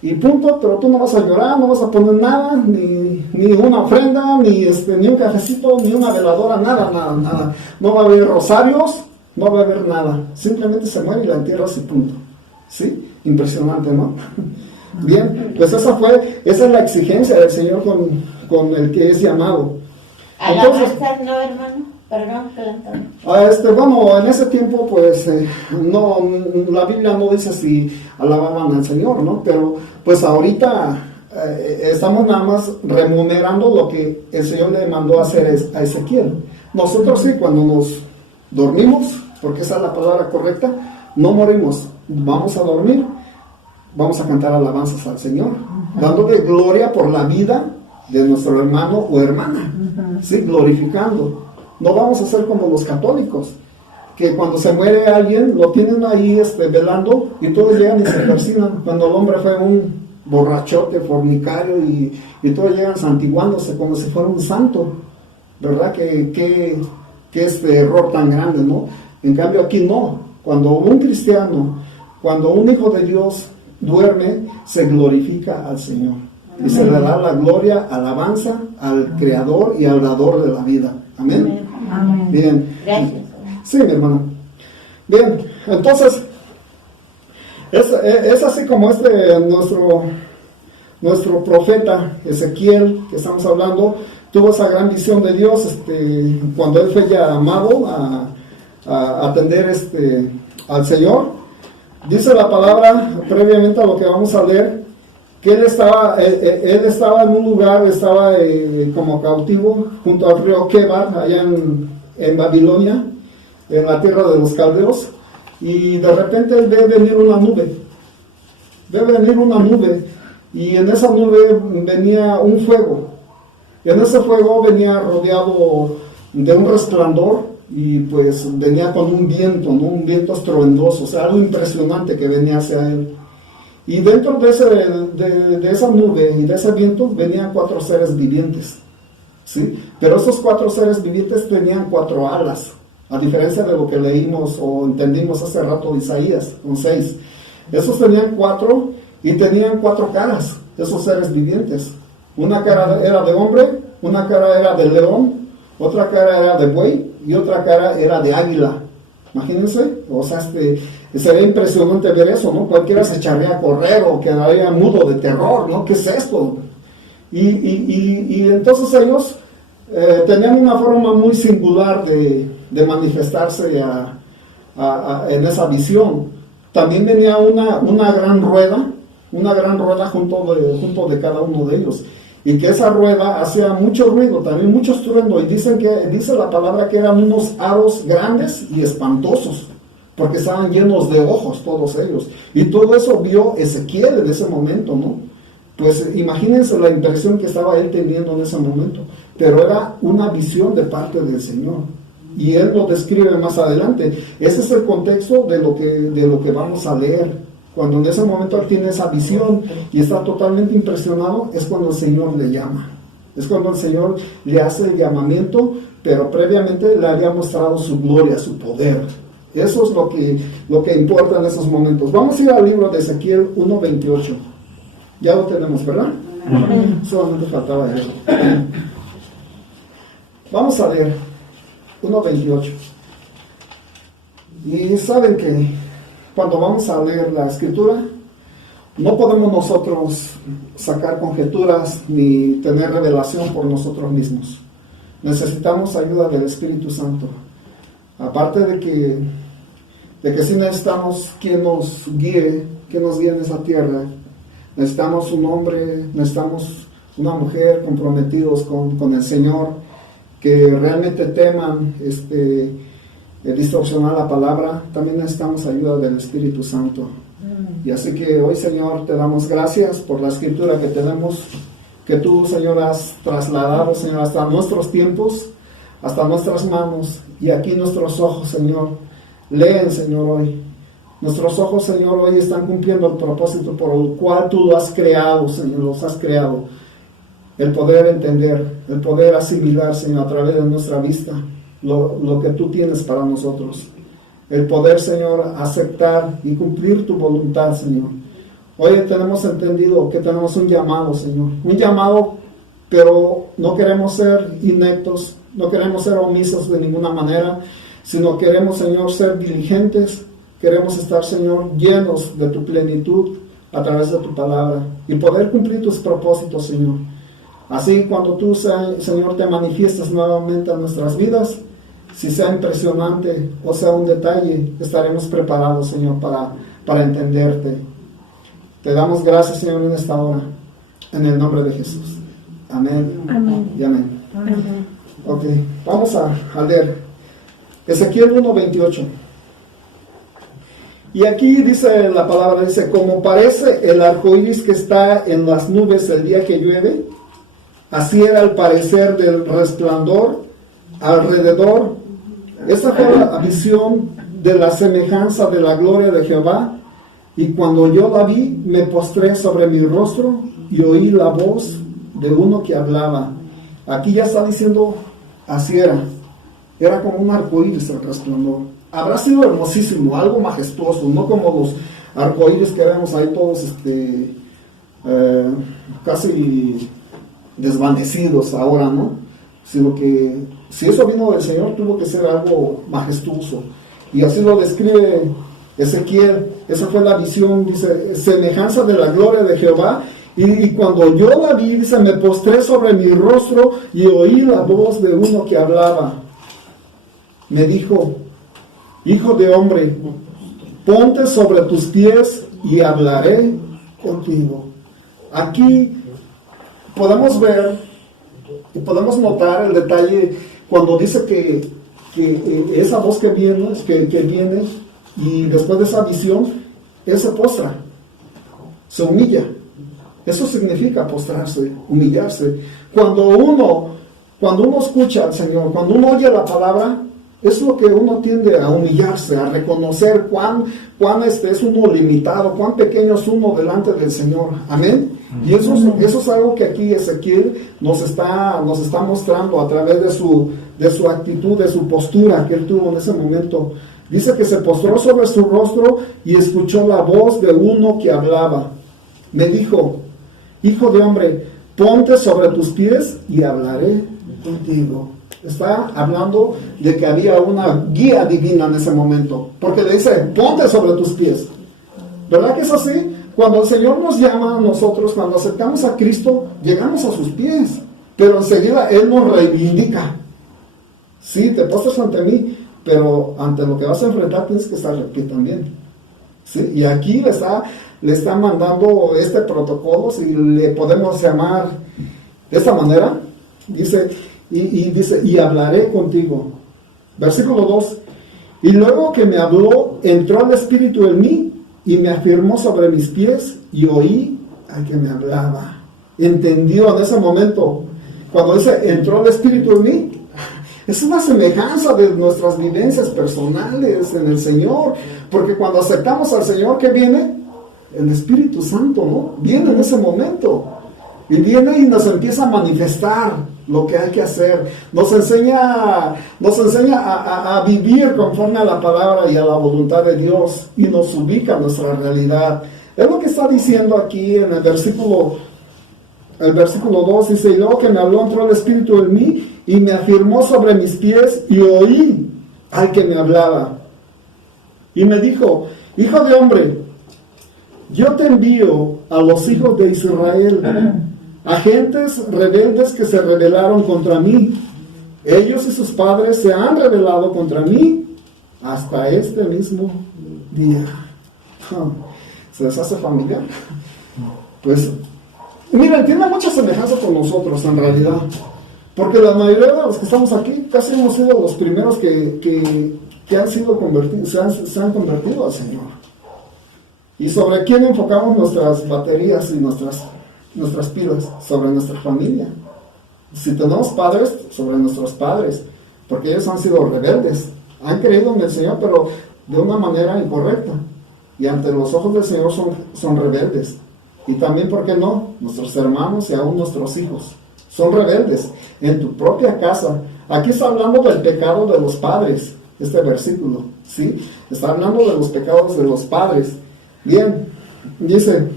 y punto, pero tú no vas a llorar, no vas a poner nada, ni una ofrenda, ni un cafecito, ni una veladora, nada. No va a haber rosarios, no va a haber nada, simplemente se muere y la entierras y punto. ¿Sí? Impresionante, ¿no? Bien, pues esa es la exigencia del Señor con el que es llamado. Entonces, no, hermano, perdón, bueno, en ese tiempo pues no, la Biblia no dice si alababan al Señor, ¿no? Pero pues ahorita estamos nada más remunerando lo que el Señor le mandó a hacer a Ezequiel. Nosotros sí, cuando nos dormimos, porque esa es la palabra correcta, no morimos, vamos a dormir, vamos a cantar alabanzas al Señor, dándole gloria por la vida de nuestro hermano o hermana, ¿sí? Glorificando. No vamos a ser como los católicos, que cuando se muere alguien, lo tienen ahí velando, y todos llegan y se persignan, cuando el hombre fue un borrachote, fornicario, y todos llegan santiguándose como si fuera un santo, ¿verdad? Que error tan grande, ¿no? En cambio aquí no. Cuando un cristiano, cuando un hijo de Dios duerme, se glorifica al Señor. Y se le da la gloria, alabanza al Creador y al Dador de la vida. Amén. Amén. Bien. Gracias. Sí, mi hermano. Bien, entonces, es así como nuestro profeta Ezequiel, que estamos hablando, tuvo esa gran visión de Dios cuando él fue llamado a atender al Señor. Dice la palabra, previamente a lo que vamos a leer, que él estaba en un lugar, estaba como cautivo junto al río Quebar, allá en Babilonia, en la tierra de los caldeos, y de repente él ve venir una nube, y en esa nube venía un fuego. Y en ese fuego venía rodeado de un resplandor, y pues venía con un viento, ¿no? Un viento estruendoso, o sea, algo impresionante que venía hacia él. Y dentro de esa nube y de ese viento venían 4 seres vivientes, ¿sí? Pero esos 4 seres vivientes tenían 4 alas, a diferencia de lo que leímos o entendimos hace rato de Isaías, con 6. Esos tenían 4 y tenían 4 caras, esos seres vivientes. Una cara era de hombre, una cara era de león, otra cara era de buey y otra cara era de águila. Imagínense, o sea, sería impresionante ver eso, ¿no? Cualquiera se echaría a correr o quedaría mudo de terror, ¿no? ¿Qué es esto? Y entonces ellos tenían una forma muy singular de manifestarse en esa visión. También venía una gran rueda junto de cada uno de ellos. Y que esa rueda hacía mucho ruido, también mucho estruendo, y dice la palabra que eran unos aros grandes y espantosos, porque estaban llenos de ojos todos ellos, y todo eso vio Ezequiel en ese momento, ¿no? Pues imagínense la impresión que estaba él teniendo en ese momento, pero era una visión de parte del Señor, y él lo describe más adelante. Ese es el contexto de lo que vamos a leer. Cuando en ese momento él tiene esa visión y está totalmente impresionado, es cuando el Señor le llama. Es cuando el Señor le hace el llamamiento, pero previamente le había mostrado su gloria, su poder. Eso es lo que importa en esos momentos. Vamos a ir al libro de Ezequiel 1:28. Ya lo tenemos, ¿verdad? Solamente faltaba eso. Vamos a leer 1:28. Y saben que cuando vamos a leer la escritura, no podemos nosotros sacar conjeturas ni tener revelación por nosotros mismos. Necesitamos ayuda del Espíritu Santo. Aparte de que de que sí necesitamos quien nos guíe en esa tierra. Necesitamos un hombre, necesitamos una mujer comprometidos con el Señor, que realmente teman distorsionar la palabra. También necesitamos ayuda del Espíritu Santo. Y así que hoy, Señor, te damos gracias por la escritura que tenemos, que tú, Señor, has trasladado, Señor, hasta nuestros tiempos, hasta nuestras manos, y aquí nuestros ojos, Señor, leen, Señor, hoy. Nuestros ojos, Señor, hoy están cumpliendo el propósito por el cual tú lo has creado, Señor, los has creado. El poder entender, el poder asimilar, Señor, a través de nuestra vista, lo que tú tienes para nosotros. El poder, Señor, aceptar y cumplir tu voluntad, Señor. Hoy tenemos entendido que tenemos un llamado, Señor. Un llamado, pero no queremos ser ineptos, no queremos ser omisos de ninguna manera, sino queremos, Señor, ser diligentes. Queremos estar, Señor, llenos de tu plenitud a través de tu palabra y poder cumplir tus propósitos, Señor. Así, cuando tú, Señor, te manifiestas nuevamente en nuestras vidas, si sea impresionante o sea un detalle, estaremos preparados, Señor, para entenderte. Te damos gracias, Señor, en esta hora, en el nombre de Jesús. Amén. Amén. Y amén. Amén. Ok, vamos a leer Ezequiel 1:28. Y aquí dice la palabra, dice: como parece el arco iris que está en las nubes el día que llueve, así era el parecer del resplandor alrededor. Esta fue la visión de la semejanza de la gloria de Jehová. Y cuando yo la vi, me postré sobre mi rostro y oí la voz de uno que hablaba. Aquí ya está diciendo, así era. Era como un arco iris el resplandor. Habrá sido hermosísimo, algo majestuoso, no como los arcoíris que vemos ahí todos casi desvanecidos ahora, ¿no? Sino que si eso vino del Señor, tuvo que ser algo majestuoso. Y así lo describe Ezequiel. Esa fue la visión, dice, semejanza de la gloria de Jehová. Y cuando yo la vi, dice, me postré sobre mi rostro y oí la voz de uno que hablaba. Me dijo: hijo de hombre, ponte sobre tus pies y hablaré contigo. Aquí podemos ver y podemos notar el detalle cuando dice que esa voz que viene y después de esa visión, él se postra, se humilla. Eso significa postrarse, humillarse. Cuando uno escucha al Señor, cuando uno oye la palabra, es lo que uno tiende a humillarse, a reconocer cuán es uno limitado, cuán pequeño es uno delante del Señor. Amén. Y eso es algo que aquí Ezequiel nos está mostrando a través de su actitud, de su postura que él tuvo en ese momento. Dice que se postró sobre su rostro y escuchó la voz de uno que hablaba. Me dijo: hijo de hombre, ponte sobre tus pies y hablaré contigo. Está hablando de que había una guía divina en ese momento, porque le dice: ponte sobre tus pies. ¿Verdad que es así? Cuando el Señor nos llama a nosotros, cuando aceptamos a Cristo, llegamos a sus pies, pero enseguida Él nos reivindica. Sí, te postras ante mí, pero ante lo que vas a enfrentar tienes que estar de pie también. ¿Sí? Y aquí le está mandando este protocolo, si le podemos llamar de esta manera. Dice, y hablaré contigo. Versículo 2. Y luego que me habló, entró el Espíritu en mí y me afirmó sobre mis pies y oí al que me hablaba. Entendió en ese momento, cuando dice entró el Espíritu en mí, es una semejanza de nuestras vivencias personales en el Señor, porque cuando aceptamos al Señor, ¿qué viene? El Espíritu Santo, ¿no? Viene en ese momento y viene y nos empieza a manifestar lo que hay que hacer, nos enseña a vivir conforme a la palabra y a la voluntad de Dios, y nos ubica en nuestra realidad. Es lo que está diciendo aquí en el versículo 2, dice: y luego que me habló, entró el Espíritu en mí y me afirmó sobre mis pies y oí al que me hablaba. Y me dijo: hijo de hombre, yo te envío a los hijos de Israel, a gentes rebeldes que se rebelaron contra mí. Ellos y sus padres se han rebelado contra mí hasta este mismo día. ¿Se les hace familiar? Pues, miren, tiene mucha semejanza con nosotros en realidad, porque la mayoría de los que estamos aquí casi hemos sido los primeros que han sido convertidos, se han convertido al Señor. ¿Y sobre quién enfocamos nuestras baterías y nuestras pilas? Sobre nuestra familia. Si tenemos padres, sobre nuestros padres, porque ellos han sido rebeldes, han creído en el Señor, pero de una manera incorrecta, y ante los ojos del Señor son rebeldes. Y también, ¿por qué no? Nuestros hermanos y aún nuestros hijos son rebeldes en tu propia casa. Aquí está hablando del pecado de los padres, este versículo, ¿sí? Está hablando de los pecados de los padres. Bien, dice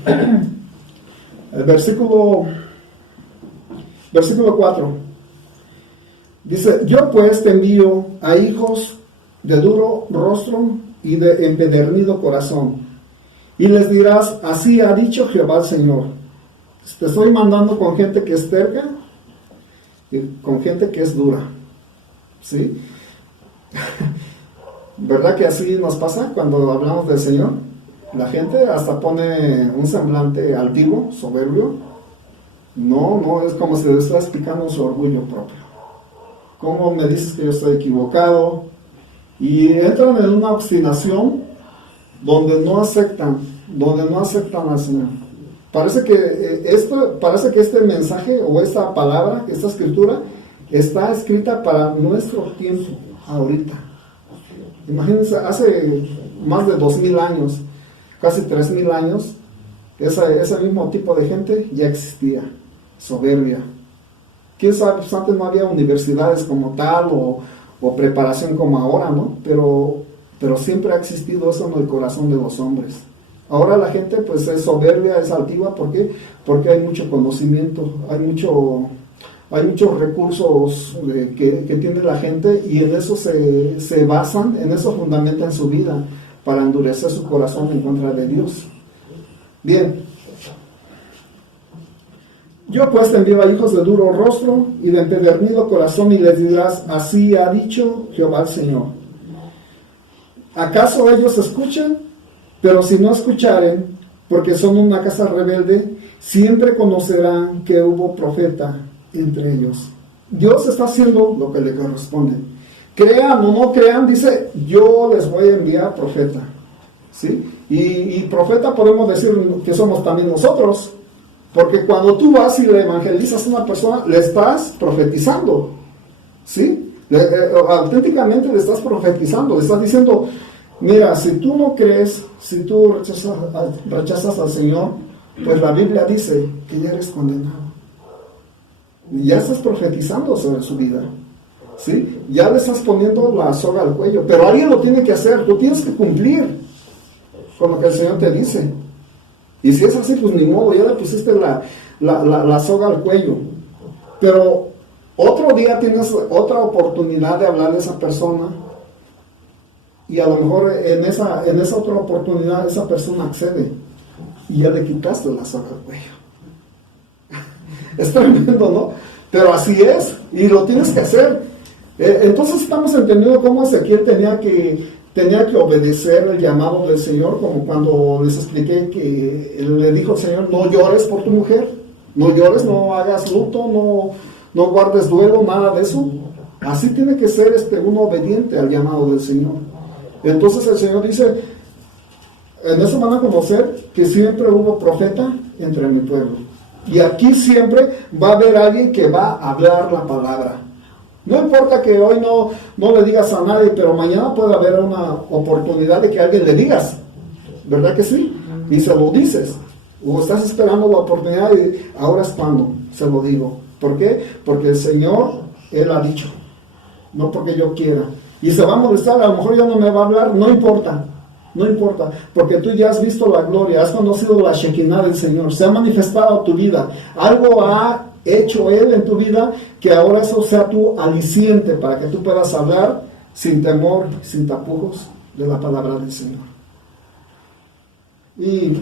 el versículo 4, dice: yo pues te envío a hijos de duro rostro y de empedernido corazón, y les dirás, así ha dicho Jehová el Señor. Te estoy mandando con gente que es terca y con gente que es dura, ¿sí? ¿Verdad que así nos pasa cuando hablamos del Señor? La gente hasta pone un semblante altivo, soberbio. No, es como si le estás explicando su orgullo propio. ¿Cómo me dices que yo estoy equivocado? Y entran en una obstinación donde no aceptan al Señor. Parece que este mensaje o esta palabra, esta escritura, está escrita para nuestro tiempo, ahorita. Imagínense, hace más de 2000 años, casi 3000 años, ese mismo tipo de gente ya existía, soberbia. Quién sabe, pues antes no había universidades como tal o preparación como ahora, ¿no? Pero siempre ha existido eso en el corazón de los hombres. Ahora la gente pues es soberbia, es altiva. ¿Por qué? Porque hay mucho conocimiento, hay muchos recursos que tiene la gente, y en eso se basan, en eso fundamentan su vida, para endurecer su corazón en contra de Dios. Bien. Yo pues te envío a hijos de duro rostro y de empedernido corazón, y les dirás, así ha dicho Jehová el Señor. ¿Acaso ellos escuchan? Pero si no escucharen, porque son una casa rebelde, siempre conocerán que hubo profeta entre ellos. Dios está haciendo lo que le corresponde. Crean o no crean, dice, yo les voy a enviar profeta, ¿sí? Y profeta podemos decir que somos también nosotros, porque cuando tú vas y le evangelizas a una persona, le estás profetizando, ¿sí? Auténticamente le estás profetizando, le estás diciendo, mira, si tú no crees, si tú rechazas al Señor, pues la Biblia dice que ya eres condenado. Y ya estás profetizando sobre su vida, ¿sí? Ya le estás poniendo la soga al cuello, pero alguien lo tiene que hacer, tú tienes que cumplir con lo que el Señor te dice. Y si es así, pues ni modo, ya le pusiste la soga al cuello. Pero otro día tienes otra oportunidad de hablarle a esa persona, y a lo mejor en esa otra oportunidad esa persona accede, y ya le quitaste la soga al cuello. Es tremendo, ¿no? Pero así es, y lo tienes que hacer. Entonces estamos entendiendo cómo Ezequiel tenía que obedecer el llamado del Señor, como cuando les expliqué que le dijo el Señor, no llores por tu mujer, no llores, no hagas luto, no guardes duelo, nada de eso. Así tiene que ser uno obediente al llamado del Señor. Entonces el Señor dice, en eso van a conocer que siempre hubo profeta entre mi pueblo. Y aquí siempre va a haber alguien que va a hablar la palabra. No importa que hoy no le digas a nadie, pero mañana puede haber una oportunidad de que a alguien le digas, ¿verdad que sí? Y se lo dices, o estás esperando la oportunidad y ahora es cuando se lo digo. ¿Por qué? Porque el Señor, Él ha dicho, no porque yo quiera. Y se va a molestar, a lo mejor ya no me va a hablar, no importa, porque tú ya has visto la gloria, has conocido la Shekinah del Señor, se ha manifestado tu vida, algo ha hecho Él en tu vida, que ahora eso sea tu aliciente para que tú puedas hablar sin temor, sin tapujos de la palabra del Señor. Y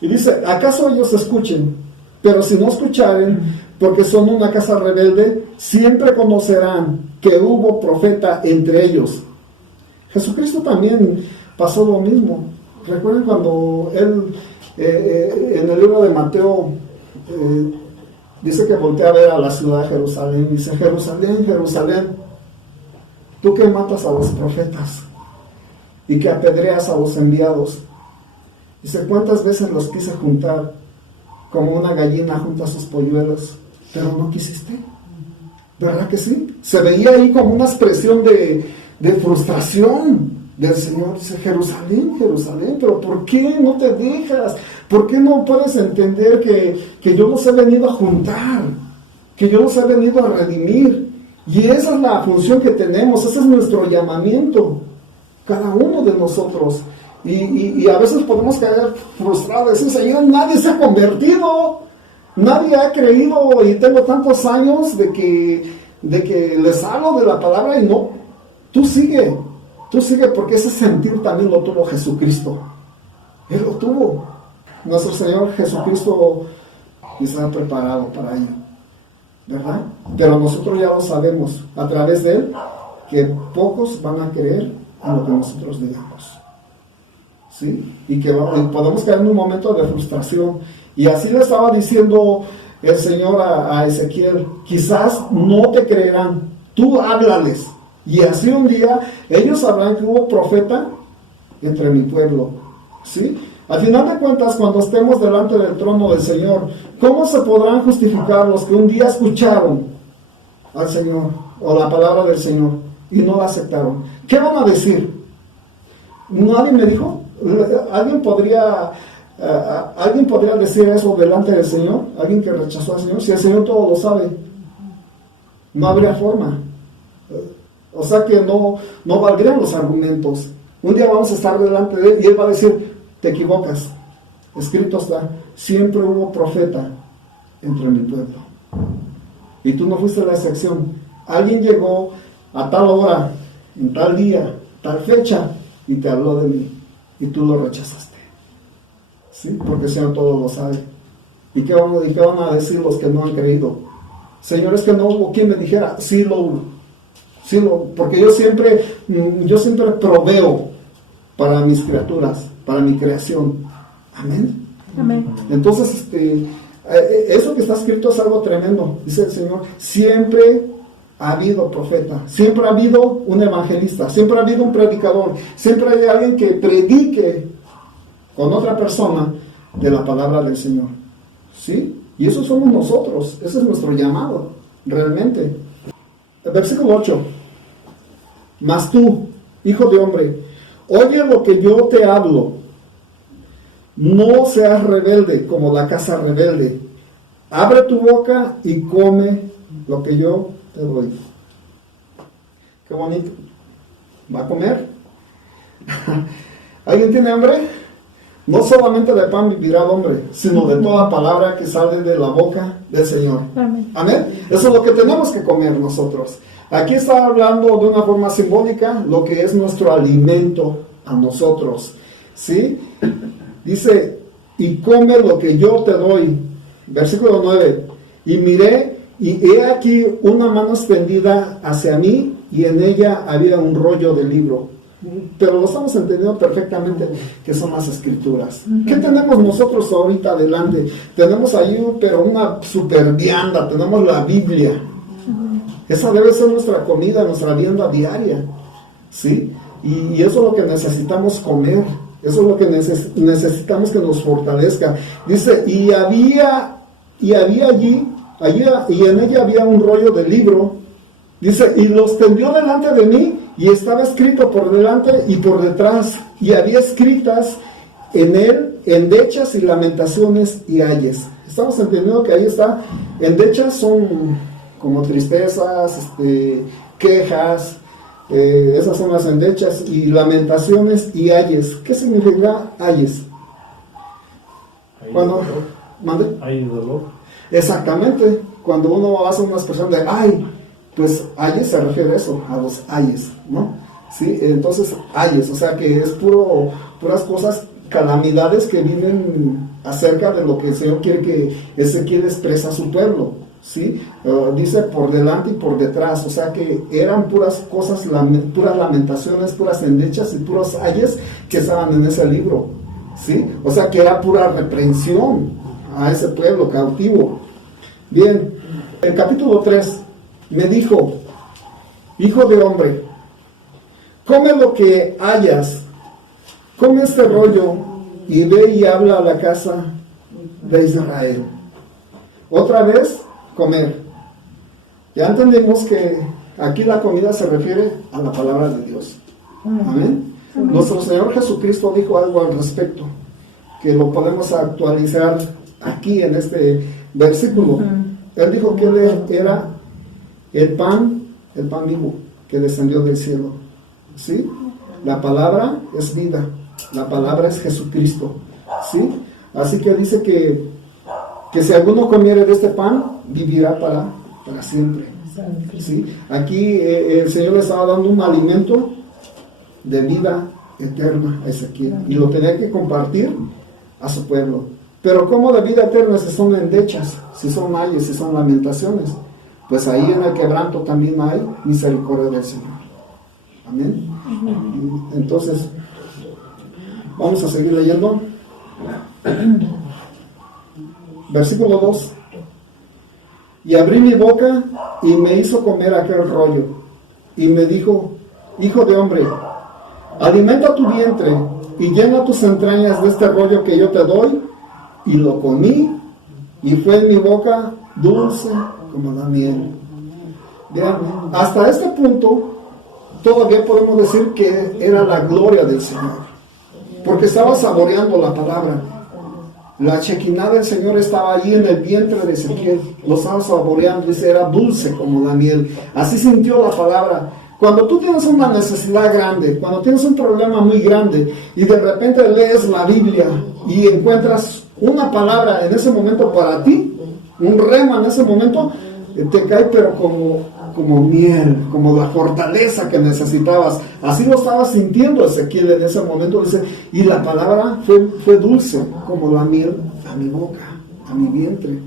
dice, ¿acaso ellos escuchen? Pero si no escucharen, porque son una casa rebelde, siempre conocerán que hubo profeta entre ellos. Jesucristo también pasó lo mismo. Recuerden cuando él, en el libro de Mateo, dice que voltea a ver a la ciudad de Jerusalén, y dice: Jerusalén, Jerusalén, tú que matas a los profetas y que apedreas a los enviados. Dice: ¿cuántas veces los quise juntar como una gallina junta sus polluelos, pero no quisiste? ¿Verdad que sí? Se veía ahí como una expresión de frustración del Señor. Dice: Jerusalén, Jerusalén, pero ¿por qué no te dejas? ¿Por qué no puedes entender que yo los he venido a juntar? Que yo los he venido a redimir. Y esa es la función que tenemos, ese es nuestro llamamiento, cada uno de nosotros. Y a veces podemos caer frustrados, decir: Señor, nadie se ha convertido, nadie ha creído, y tengo tantos años de que les hablo de la palabra, y no. Tú sigue, porque ese sentir también lo tuvo Jesucristo. Él lo tuvo. Nuestro Señor Jesucristo está preparado para ello, ¿verdad? Pero nosotros ya lo sabemos a través de Él, que pocos van a creer en lo que nosotros digamos, ¿sí? Y que podemos caer en un momento de frustración. Y así le estaba diciendo el Señor a Ezequiel: quizás no te creerán, tú háblales, y así un día ellos sabrán que hubo profeta entre mi pueblo, ¿sí? Al final de cuentas, cuando estemos delante del trono del Señor, ¿cómo se podrán justificar los que un día escucharon al Señor o la palabra del Señor y no la aceptaron? ¿Qué van a decir? ¿Nadie me dijo? ¿Alguien podría decir eso delante del Señor? ¿Alguien que rechazó al Señor? Si el Señor todo lo sabe, no habría forma. O sea que no valdrían los argumentos. Un día vamos a estar delante de Él y Él va a decir: te equivocas, escrito está, siempre hubo profeta entre mi pueblo, y tú no fuiste la excepción. Alguien llegó a tal hora, en tal día, tal fecha, y te habló de mí, y tú lo rechazaste, ¿sí? Porque el Señor todo lo sabe. ¿Y qué van a decir los que no han creído? Señor, es que no hubo quien me dijera. Sí lo hubo, porque yo siempre proveo para mis criaturas, para mi creación. Amén. Amén. Entonces, eso que está escrito es algo tremendo. Dice el Señor: siempre ha habido profeta, siempre ha habido un evangelista, siempre ha habido un predicador, siempre hay alguien que predique con otra persona de la palabra del Señor, ¿sí? Y eso somos nosotros, ese es nuestro llamado, realmente. El versículo 8: mas tú, hijo de hombre, oye lo que yo te hablo, no seas rebelde como la casa rebelde, abre tu boca y come lo que yo te doy. Qué bonito. ¿Va a comer? ¿Alguien tiene hambre? No solamente de pan vivirá el hombre, sino de toda palabra que sale de la boca del Señor. Amén. Amén. Eso es lo que tenemos que comer nosotros. Aquí está hablando de una forma simbólica lo que es nuestro alimento a nosotros, ¿sí? Dice: y come lo que yo te doy. Versículo 9: y miré, y he aquí una mano extendida hacia mí, y en ella había un rollo de libro. Pero lo estamos entendiendo perfectamente que son las escrituras. ¿Qué tenemos nosotros ahorita adelante? Tenemos ahí, pero una super vianda, tenemos la Biblia. Esa debe ser nuestra comida, nuestra vianda diaria, ¿sí? Y eso es lo que necesitamos comer, eso es lo que necesitamos que nos fortalezca. Dice: y había allí, y en ella había un rollo de libro. Dice: y los tendió delante de mí, y estaba escrito por delante y por detrás, y había escritas en él endechas y lamentaciones y ayes. Estamos entendiendo que ahí está. Endechas son como tristezas, quejas, esas son las endechas, y lamentaciones y ayes. ¿Qué significa ayes? Cuando ¿mande? Hay dolor. Exactamente. Cuando uno hace una expresión de ay, pues ayes se refiere a eso, a los ayes, ¿no? Sí, entonces ayes, o sea que es puras cosas, calamidades que vienen acerca de lo que el Señor quiere que Ezequiel expresa a su pueblo. ¿sí? Dice por delante y por detrás, o sea que eran puras cosas, puras lamentaciones, puras endechas y puros ayes que estaban en ese libro, ¿sí? O sea que era pura reprensión a ese pueblo cautivo. Bien, el capítulo 3 me dijo: hijo de hombre, come lo que hayas, come este rollo y ve y habla a la casa de Israel. Otra vez, comer. Ya entendemos que aquí la comida se refiere a la palabra de Dios. Amén. Nuestro Señor Jesucristo dijo algo al respecto, que lo podemos actualizar aquí en este versículo. Él dijo que Él era el pan vivo que descendió del cielo. ¿Sí? La palabra es vida, la palabra es Jesucristo. ¿Sí? Así que dice que si alguno comiere de este pan, vivirá para siempre. ¿Sí? Aquí el Señor le estaba dando un alimento de vida eterna a Ezequiel, y lo tenía que compartir a su pueblo. Pero ¿cómo de vida eterna si son endechas, si son ayes, si son lamentaciones? Pues ahí en el quebranto también hay misericordia del Señor. Amén. Entonces, vamos a seguir leyendo. Versículo 2. Y abrí mi boca y me hizo comer aquel rollo. Y me dijo: hijo de hombre, alimenta tu vientre y llena tus entrañas de este rollo que yo te doy. Y lo comí, y fue en mi boca dulce como la miel. Vean, hasta este punto todavía podemos decir que era la gloria del Señor, porque estaba saboreando la palabra. La Shekinah del Señor estaba allí en el vientre de Ezequiel, lo estaba saboreando, dice, era dulce como la miel. Así sintió la palabra. Cuando tú tienes una necesidad grande, cuando tienes un problema muy grande y de repente lees la Biblia y encuentras una palabra en ese momento para ti, un rema en ese momento, te cae pero como miel, como la fortaleza que necesitabas. Así lo estaba sintiendo Ezequiel en ese momento, dice, y la palabra fue dulce como la miel a mi boca, a mi vientre.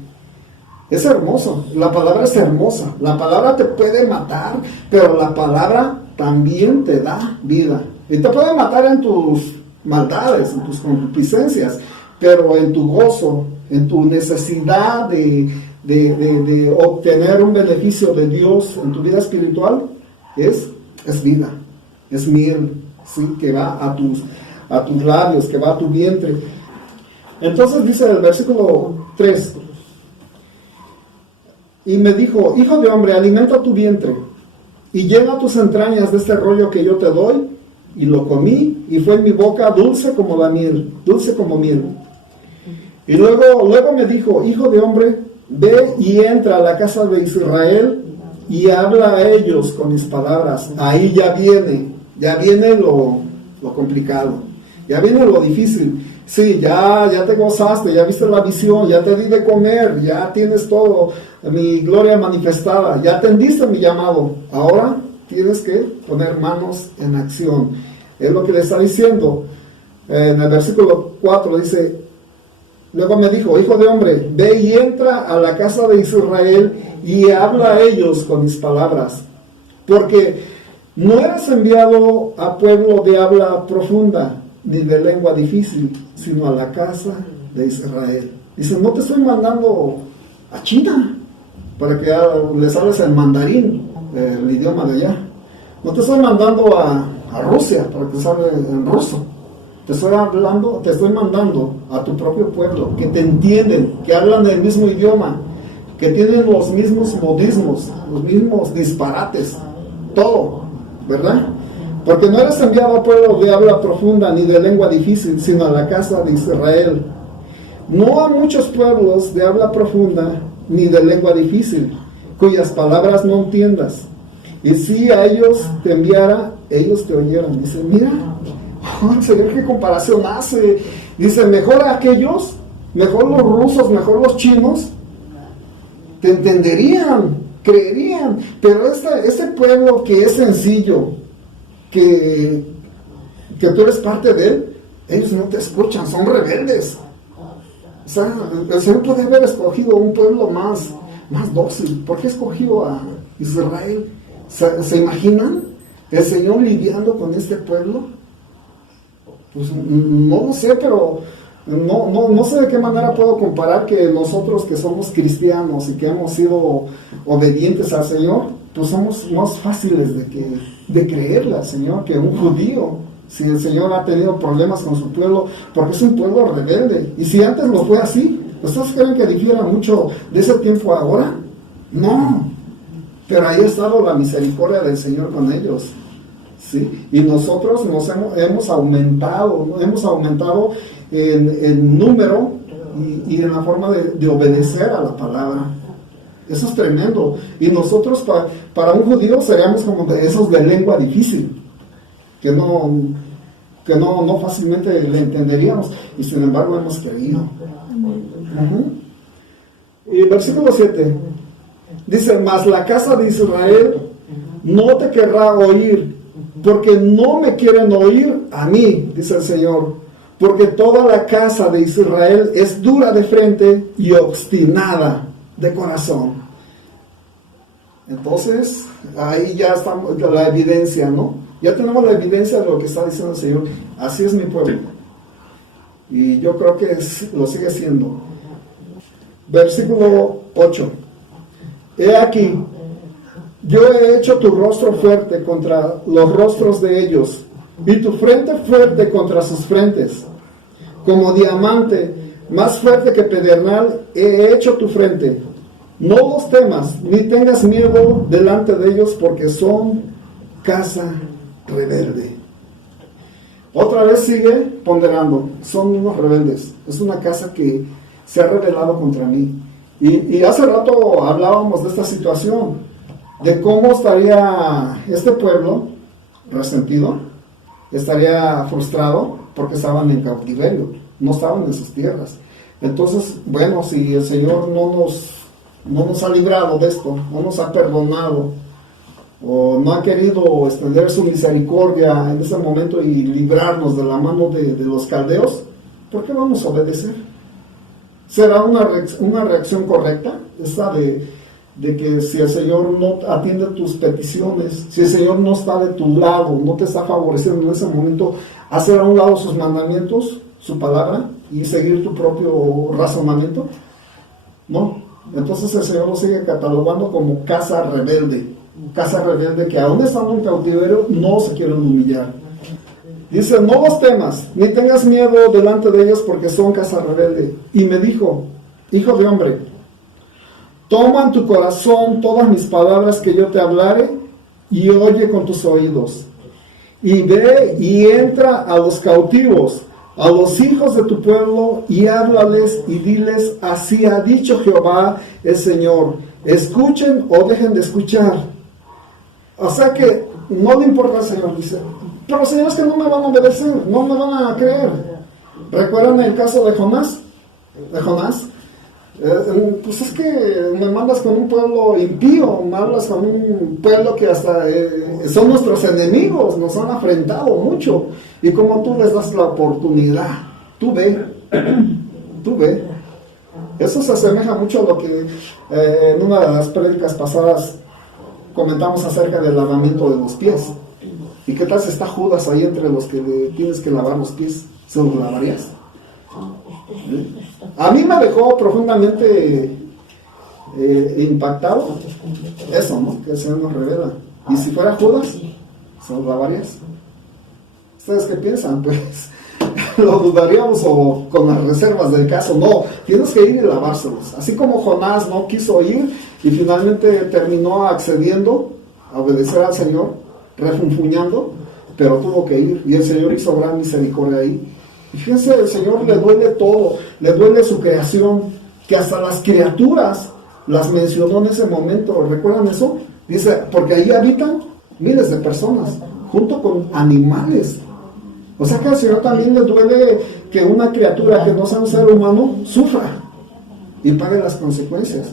Es hermoso, la palabra es hermosa, la palabra te puede matar, pero la palabra también te da vida. Y te puede matar en tus maldades, en tus concupiscencias, pero en tu gozo, en tu necesidad de obtener un beneficio de Dios en tu vida espiritual, es vida, es miel, ¿sí? Que va a tus labios, que va a tu vientre. Entonces dice el versículo 3, y me dijo: hijo de hombre, alimenta tu vientre y llena tus entrañas de este rollo que yo te doy. Y lo comí, y fue en mi boca dulce como la miel, dulce como miel. Y luego me dijo: hijo de hombre, ve y entra a la casa de Israel y habla a ellos con mis palabras. Ahí ya viene lo complicado, ya viene lo difícil. Sí, ya te gozaste, ya viste la visión, ya te di de comer, ya tienes todo, mi gloria manifestada, ya atendiste mi llamado. Ahora tienes que poner manos en acción. Es lo que le está diciendo. En el versículo 4 dice: luego me dijo: hijo de hombre, ve y entra a la casa de Israel y habla a ellos con mis palabras, porque no eres enviado a pueblo de habla profunda ni de lengua difícil, sino a la casa de Israel. Dice: no te estoy mandando a China para que les hables el mandarín, el idioma de allá. No te estoy mandando a Rusia para que les hable en ruso. Te estoy mandando a tu propio pueblo, que te entienden, que hablan el mismo idioma, que tienen los mismos modismos, los mismos disparates, todo, ¿verdad? Porque no eres enviado a pueblo de habla profunda ni de lengua difícil, sino a la casa de Israel. No a muchos pueblos de habla profunda ni de lengua difícil, cuyas palabras no entiendas. Y si a ellos te enviara, ellos te oyeran. Dice: mira, Señor, ¿qué comparación hace? Dice: mejor aquellos, mejor los rusos, mejor los chinos, te entenderían, creerían. Pero ese pueblo que es sencillo, que tú eres parte de él, ellos no te escuchan, son rebeldes. O sea, el Señor puede haber escogido un pueblo más más dócil. ¿Por qué escogió a Israel? ¿Se imaginan el Señor lidiando con este pueblo? Pues no lo sé, pero no sé de qué manera puedo comparar que nosotros que somos cristianos y que hemos sido obedientes al Señor, pues somos más fáciles de creerle al Señor que un judío. Si el Señor ha tenido problemas con su pueblo, porque es un pueblo rebelde. Y si antes lo fue así, ¿ustedes creen que difiera mucho de ese tiempo a ahora? No. Pero ahí ha estado la misericordia del Señor con ellos. ¿Sí? Y nosotros hemos aumentado en número y en la forma de obedecer a la palabra. Eso es tremendo. Y nosotros para un judío seríamos como de esos de lengua difícil, que no fácilmente le entenderíamos, y sin embargo hemos creído. Y versículo 7 dice: mas la casa de Israel no te querrá oír, porque no me quieren oír a mí, dice el Señor, porque toda la casa de Israel es dura de frente y obstinada de corazón. Entonces ahí ya está la evidencia, ¿no? Ya tenemos la evidencia de lo que está diciendo el Señor. Así es mi pueblo. Y yo creo que lo sigue siendo. Versículo 8. He aquí, yo he hecho tu rostro fuerte contra los rostros de ellos, y tu frente fuerte contra sus frentes. Como diamante, más fuerte que pedernal, he hecho tu frente. No los temas, ni tengas miedo delante de ellos, porque son casa rebelde. Otra vez sigue ponderando, son unos rebeldes, es una casa que se ha rebelado contra mí. Y hace rato hablábamos de esta situación, de cómo estaría este pueblo resentido, estaría frustrado porque estaban en cautiverio, no estaban en sus tierras. Entonces, bueno, si el Señor no nos ha librado de esto, no nos ha perdonado, o no ha querido extender su misericordia en ese momento y librarnos de la mano de los caldeos, ¿por qué vamos a obedecer? ¿Será una reacción correcta esa de que si el Señor no atiende tus peticiones, si el Señor no está de tu lado, no te está favoreciendo en ese momento, hacer a un lado sus mandamientos, su palabra, y seguir tu propio razonamiento? No. Entonces el Señor lo sigue catalogando como casa rebelde que aún estando en cautiverio no se quieren humillar. Dice: no los temas, ni tengas miedo delante de ellos, porque son casa rebelde. Y me dijo: hijo de hombre, toma en tu corazón todas mis palabras que yo te hablare, y oye con tus oídos, y ve y entra a los cautivos, a los hijos de tu pueblo, y háblales y diles: así ha dicho Jehová el Señor, escuchen o dejen de escuchar. O sea que no le importa al Señor, dice, pero los señores que no me van a obedecer, no me van a creer. ¿Recuerdan el caso de Jonás? Pues es que me mandas con un pueblo impío, me hablas con un pueblo que hasta son nuestros enemigos, nos han afrentado mucho, y como tú les das la oportunidad, tú ve. Eso se asemeja mucho a lo que en una de las prédicas pasadas comentamos acerca del lavamiento de los pies. ¿Y qué tal si está Judas ahí entre los que le tienes que lavar los pies? ¿Se los lavarías? A mí me dejó profundamente impactado eso, ¿no? Que el Señor nos revela. ¿Y si fuera Judas, se los lavarías? ¿Ustedes qué piensan? Pues lo dudaríamos o con las reservas del caso. No, tienes que ir y lavárselos. Así como Jonás no quiso ir y finalmente terminó accediendo a obedecer al Señor, refunfuñando, pero tuvo que ir, y el Señor hizo gran misericordia ahí. Y fíjense, el Señor le duele todo, le duele su creación, que hasta las criaturas las mencionó en ese momento. ¿Recuerdan eso? Dice, porque ahí habitan miles de personas, junto con animales. O sea que al Señor también le duele que una criatura que no sea un ser humano sufra y pague las consecuencias.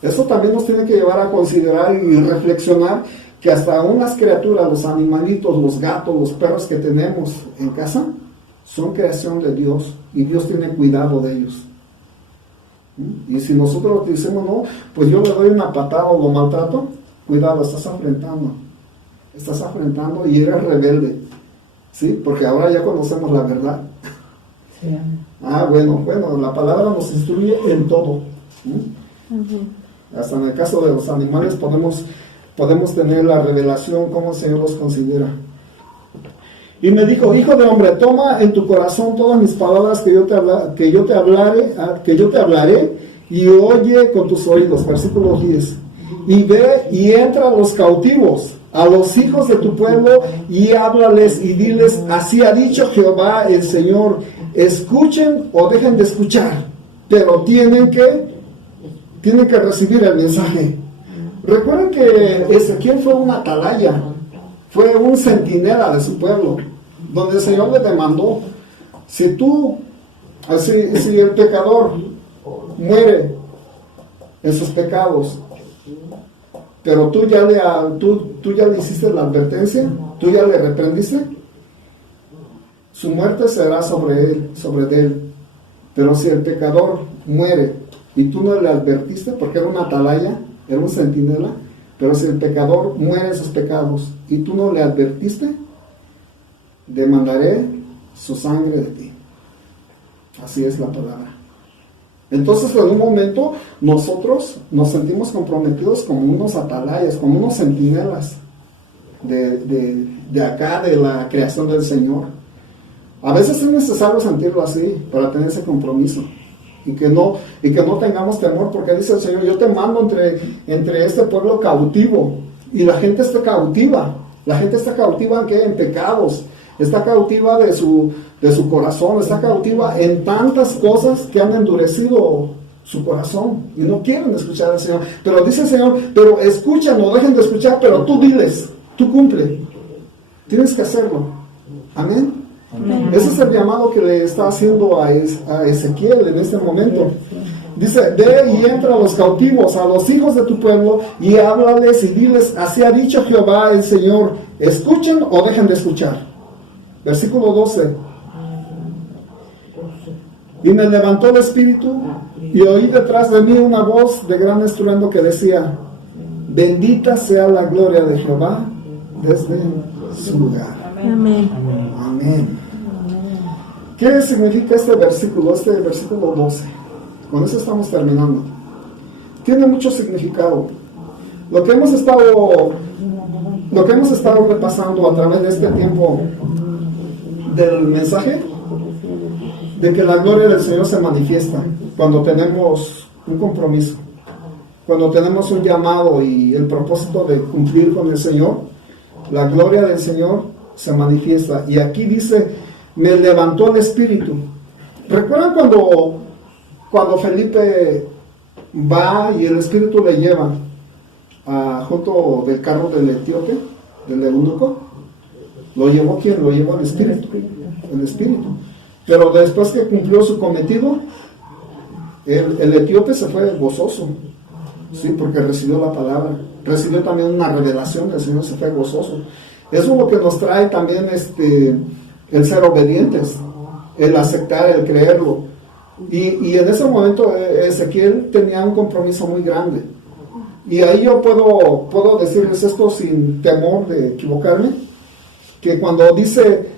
Esto también nos tiene que llevar a considerar y reflexionar que hasta unas criaturas, los animalitos, los gatos, los perros que tenemos en casa, son creación de Dios, y Dios tiene cuidado de ellos. Y si nosotros decimos, no, pues yo le doy una patada o lo maltrato, cuidado, estás afrentando y eres rebelde, ¿sí? Porque ahora ya conocemos la verdad. Sí. Bueno, la palabra nos instruye en todo. Hasta en el caso de los animales podemos tener la revelación cómo el Señor los considera. Y me dijo, hijo de hombre, toma en tu corazón todas mis palabras que yo te hablaré y oye con tus oídos. Versículo 10. Y ve y entra a los cautivos, a los hijos de tu pueblo, y háblales y diles, así ha dicho Jehová el Señor, escuchen o dejen de escuchar, pero tienen que recibir el mensaje. Recuerden que Ezequiel fue un atalaya, fue un centinela de su pueblo, donde el Señor le demandó, si el pecador muere en sus pecados, pero tú ya le hiciste la advertencia, tú ya le reprendiste, su muerte será sobre él. Pero si el pecador muere y tú no le advertiste, porque era un atalaya, era un centinela, pero si el pecador muere en sus pecados y tú no le advertiste, demandaré su sangre de ti. Así es la palabra. Entonces, en un momento, nosotros nos sentimos comprometidos como unos atalayas, como unos centinelas de acá, de la creación del Señor. A veces es necesario sentirlo así, para tener ese compromiso. Y que no tengamos temor, porque dice el Señor, yo te mando entre este pueblo cautivo. Y la gente está cautiva. La gente está cautiva ¿en qué? En pecados. Está cautiva de su corazón, está cautiva en tantas cosas que han endurecido su corazón y no quieren escuchar al Señor. Pero dice el Señor, pero escuchan, no dejen de escuchar, pero tú diles, tú cumple. Tienes que hacerlo. Amén. Amén. Ese es el llamado que le está haciendo a Ezequiel en este momento. Dice, ve y entra a los cautivos, a los hijos de tu pueblo, y háblales y diles, así ha dicho Jehová el Señor, escuchen o dejen de escuchar. Versículo 12. Y me levantó el espíritu y oí detrás de mí una voz de gran estruendo que decía, bendita sea la gloria de Jehová desde su lugar. Amén. Amén. ¿Qué significa este versículo 12? Con eso estamos terminando. Tiene mucho significado. Lo que hemos estado repasando a través de este tiempo del mensaje, de que la gloria del Señor se manifiesta cuando tenemos un compromiso, cuando tenemos un llamado y el propósito de cumplir con el Señor, la gloria del Señor se manifiesta. Y aquí dice, me levantó el espíritu. ¿Recuerdan cuando Felipe va y el espíritu le lleva junto del carro del etíope, del eunuco? ¿Lo llevó quién? Lo llevó el espíritu. El espíritu. Pero después que cumplió su cometido, el etíope se fue gozoso. Sí, porque recibió la palabra. Recibió también una revelación, el Señor se fue gozoso. Eso es lo que nos trae también el ser obedientes, el aceptar, el creerlo. Y en ese momento Ezequiel tenía un compromiso muy grande. Y ahí yo puedo decirles esto sin temor de equivocarme, que cuando dice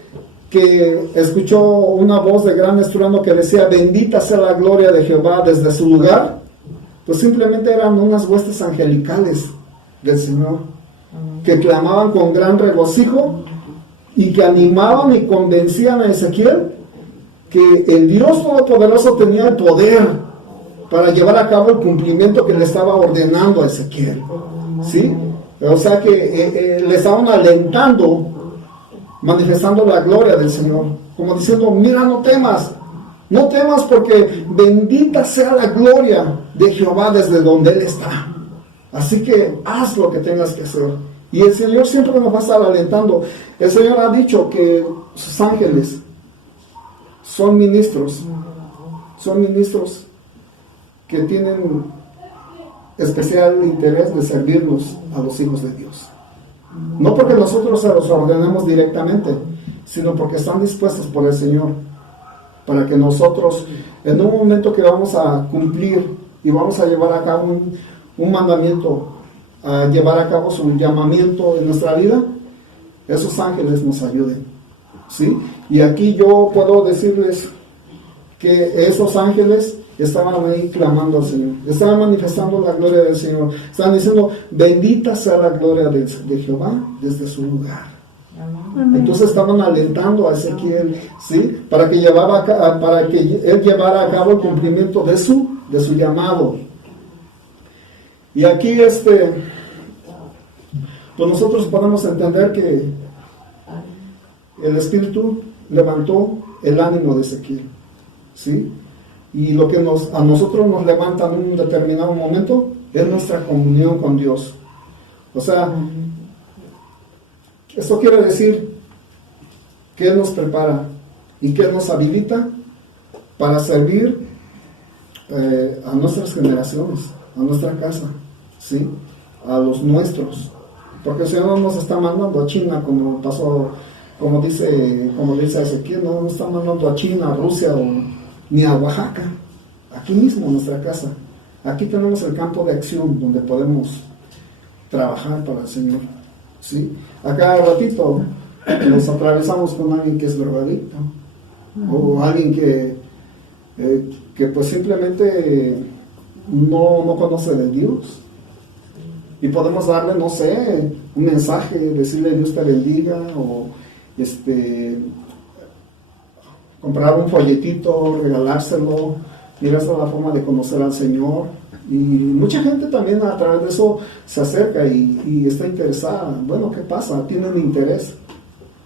que escuchó una voz de gran estruendo que decía, bendita sea la gloria de Jehová desde su lugar, pues simplemente eran unas huestes angelicales del Señor, que clamaban con gran regocijo y que animaban y convencían a Ezequiel que el Dios Todopoderoso tenía el poder para llevar a cabo el cumplimiento que le estaba ordenando a Ezequiel, ¿sí? O sea que le estaban alentando, manifestando la gloria del Señor, como diciendo, mira, no temas porque bendita sea la gloria de Jehová desde donde Él está. Así que haz lo que tengas que hacer. Y el Señor siempre nos va a estar alentando. El Señor ha dicho que sus ángeles son ministros que tienen especial interés de servirnos a los hijos de Dios. No porque nosotros se los ordenemos directamente, sino porque están dispuestos por el Señor para que nosotros, en un momento que vamos a cumplir y vamos a llevar a cabo un mandamiento, a llevar a cabo su llamamiento en nuestra vida, esos ángeles nos ayuden, ¿sí? Y aquí yo puedo decirles que esos ángeles estaban ahí clamando al Señor, estaban manifestando la gloria del Señor, estaban diciendo, bendita sea la gloria de Jehová desde su lugar. Entonces estaban alentando a Ezequiel, ¿sí? Para que él llevara a cabo el cumplimiento de su llamado. Y aquí pues nosotros podemos entender que el Espíritu levantó el ánimo de Ezequiel, ¿sí? Y lo que a nosotros nos levanta en un determinado momento es nuestra comunión con Dios. O sea, esto quiere decir que Él nos prepara y que Él nos habilita para servir a nuestras generaciones, a nuestra casa, ¿sí? A los nuestros. Porque el Señor no nos está mandando a China como pasó, como dice Ezequiel, no nos está mandando a China, a Rusia ni a Oaxaca. Aquí mismo en nuestra casa. Aquí tenemos el campo de acción donde podemos trabajar para el Señor, ¿sí? A cada ratito nos atravesamos con alguien que es drogadicto o alguien que pues simplemente no conoce de Dios, y podemos darle, no sé, un mensaje, decirle Dios te bendiga, o comprar un folletito, regalárselo. Mira, esa es la forma de conocer al Señor. Y mucha gente también a través de eso se acerca y está interesada. Bueno, ¿qué pasa? Tienen interés.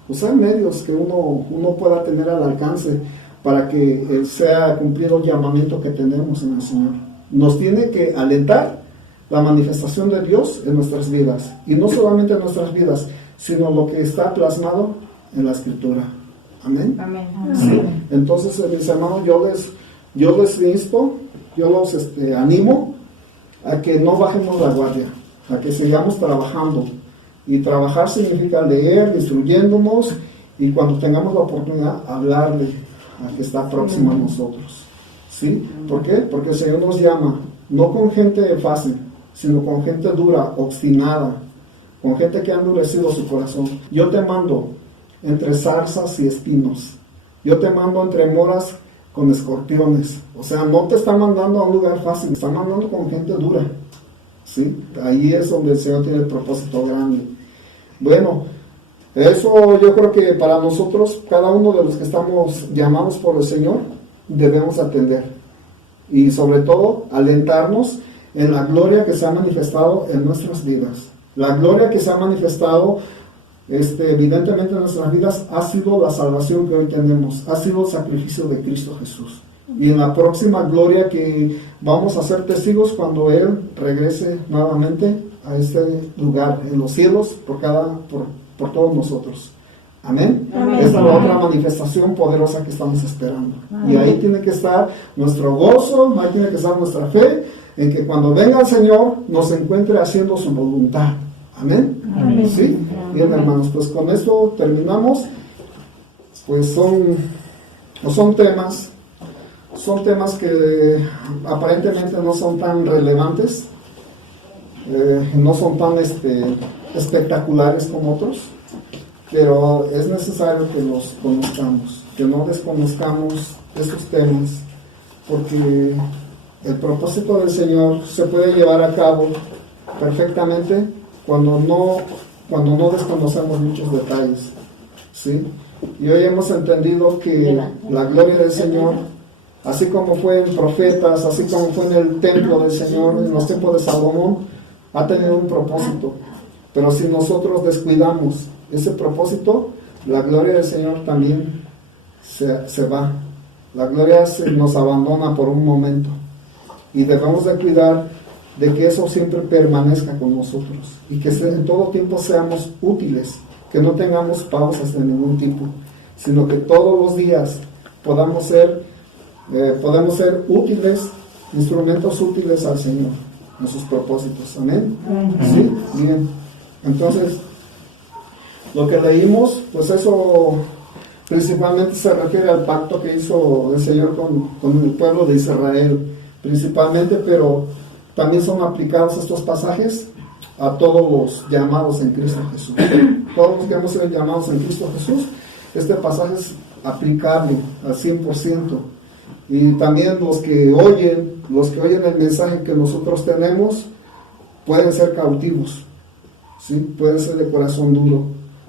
Usar medios que uno pueda tener al alcance para que sea cumplido el llamamiento que tenemos en el Señor. Nos tiene que alentar la manifestación de Dios en nuestras vidas. Y no solamente en nuestras vidas, sino lo que está plasmado en la Escritura. Amén. Amén. Sí. Entonces, mis hermanos, yo les insto, yo los animo a que no bajemos la guardia, a que sigamos trabajando. Y trabajar significa leer, instruyéndonos, y cuando tengamos la oportunidad, hablarle a que está próximo a nosotros. ¿Sí? ¿Por qué? Porque el Señor nos llama, no con gente fácil, sino con gente dura, obstinada, con gente que ha endurecido su corazón. Yo te mando entre zarzas y espinos. Yo te mando entre moras con escorpiones. O sea, no te está mandando a un lugar fácil, te está mandando con gente dura. ¿Sí? Ahí es donde el Señor tiene el propósito grande. Bueno, eso yo creo que para nosotros, cada uno de los que estamos llamados por el Señor, debemos atender. Y sobre todo, alentarnos en la gloria que se ha manifestado en nuestras vidas. La gloria que se ha manifestado evidentemente en nuestras vidas ha sido la salvación que hoy tenemos, ha sido el sacrificio de Cristo Jesús. Y en la próxima gloria que vamos a ser testigos cuando Él regrese nuevamente a este lugar en los cielos por todos nosotros. Amén. Amén. Esta es la otra manifestación poderosa que estamos esperando. Y ahí tiene que estar nuestro gozo, ahí tiene que estar nuestra fe, en que cuando venga el Señor nos encuentre haciendo su voluntad. Amén. Amén. ¿Sí? Bien, hermanos, pues con esto terminamos. Pues son temas que aparentemente no son tan relevantes, no son tan espectaculares como otros, pero es necesario que los conozcamos, que no desconozcamos estos temas, porque el propósito del Señor se puede llevar a cabo perfectamente cuando no desconocemos muchos detalles, ¿sí? Y hoy hemos entendido que la gloria del Señor, así como fue en profetas, así como fue en el templo del Señor, en los tiempos de Salomón, ha tenido un propósito. Pero si nosotros descuidamos ese propósito, la gloria del Señor también se va. La gloria nos abandona por un momento. Y debemos de cuidar de que eso siempre permanezca con nosotros. Y que en todo tiempo seamos útiles, que no tengamos pausas de ningún tipo, sino que todos los días podamos ser útiles, instrumentos útiles al Señor en sus propósitos. Amén. ¿Sí? Bien. Entonces, lo que leímos, pues eso Principalmente se refiere al pacto que hizo el Señor con el pueblo de Israel, principalmente, pero también son aplicados estos pasajes a todos los llamados en Cristo Jesús. Todos los que hemos sido llamados en Cristo Jesús, este pasaje es aplicable al 100%. Y también los que oyen el mensaje que nosotros tenemos, pueden ser cautivos, ¿sí? Pueden ser de corazón duro,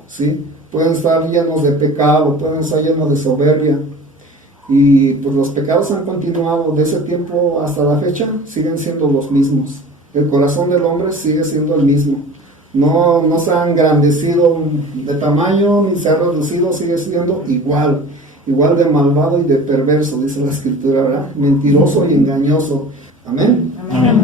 ¿sí? Pueden estar llenos de pecado, pueden estar llenos de soberbia. Y pues los pecados han continuado de ese tiempo hasta la fecha, siguen siendo los mismos. El corazón del hombre sigue siendo el mismo. No se ha engrandecido de tamaño ni se ha reducido, sigue siendo igual de malvado y de perverso, dice la Escritura, ¿verdad? Mentiroso y engañoso. Amén. Amén.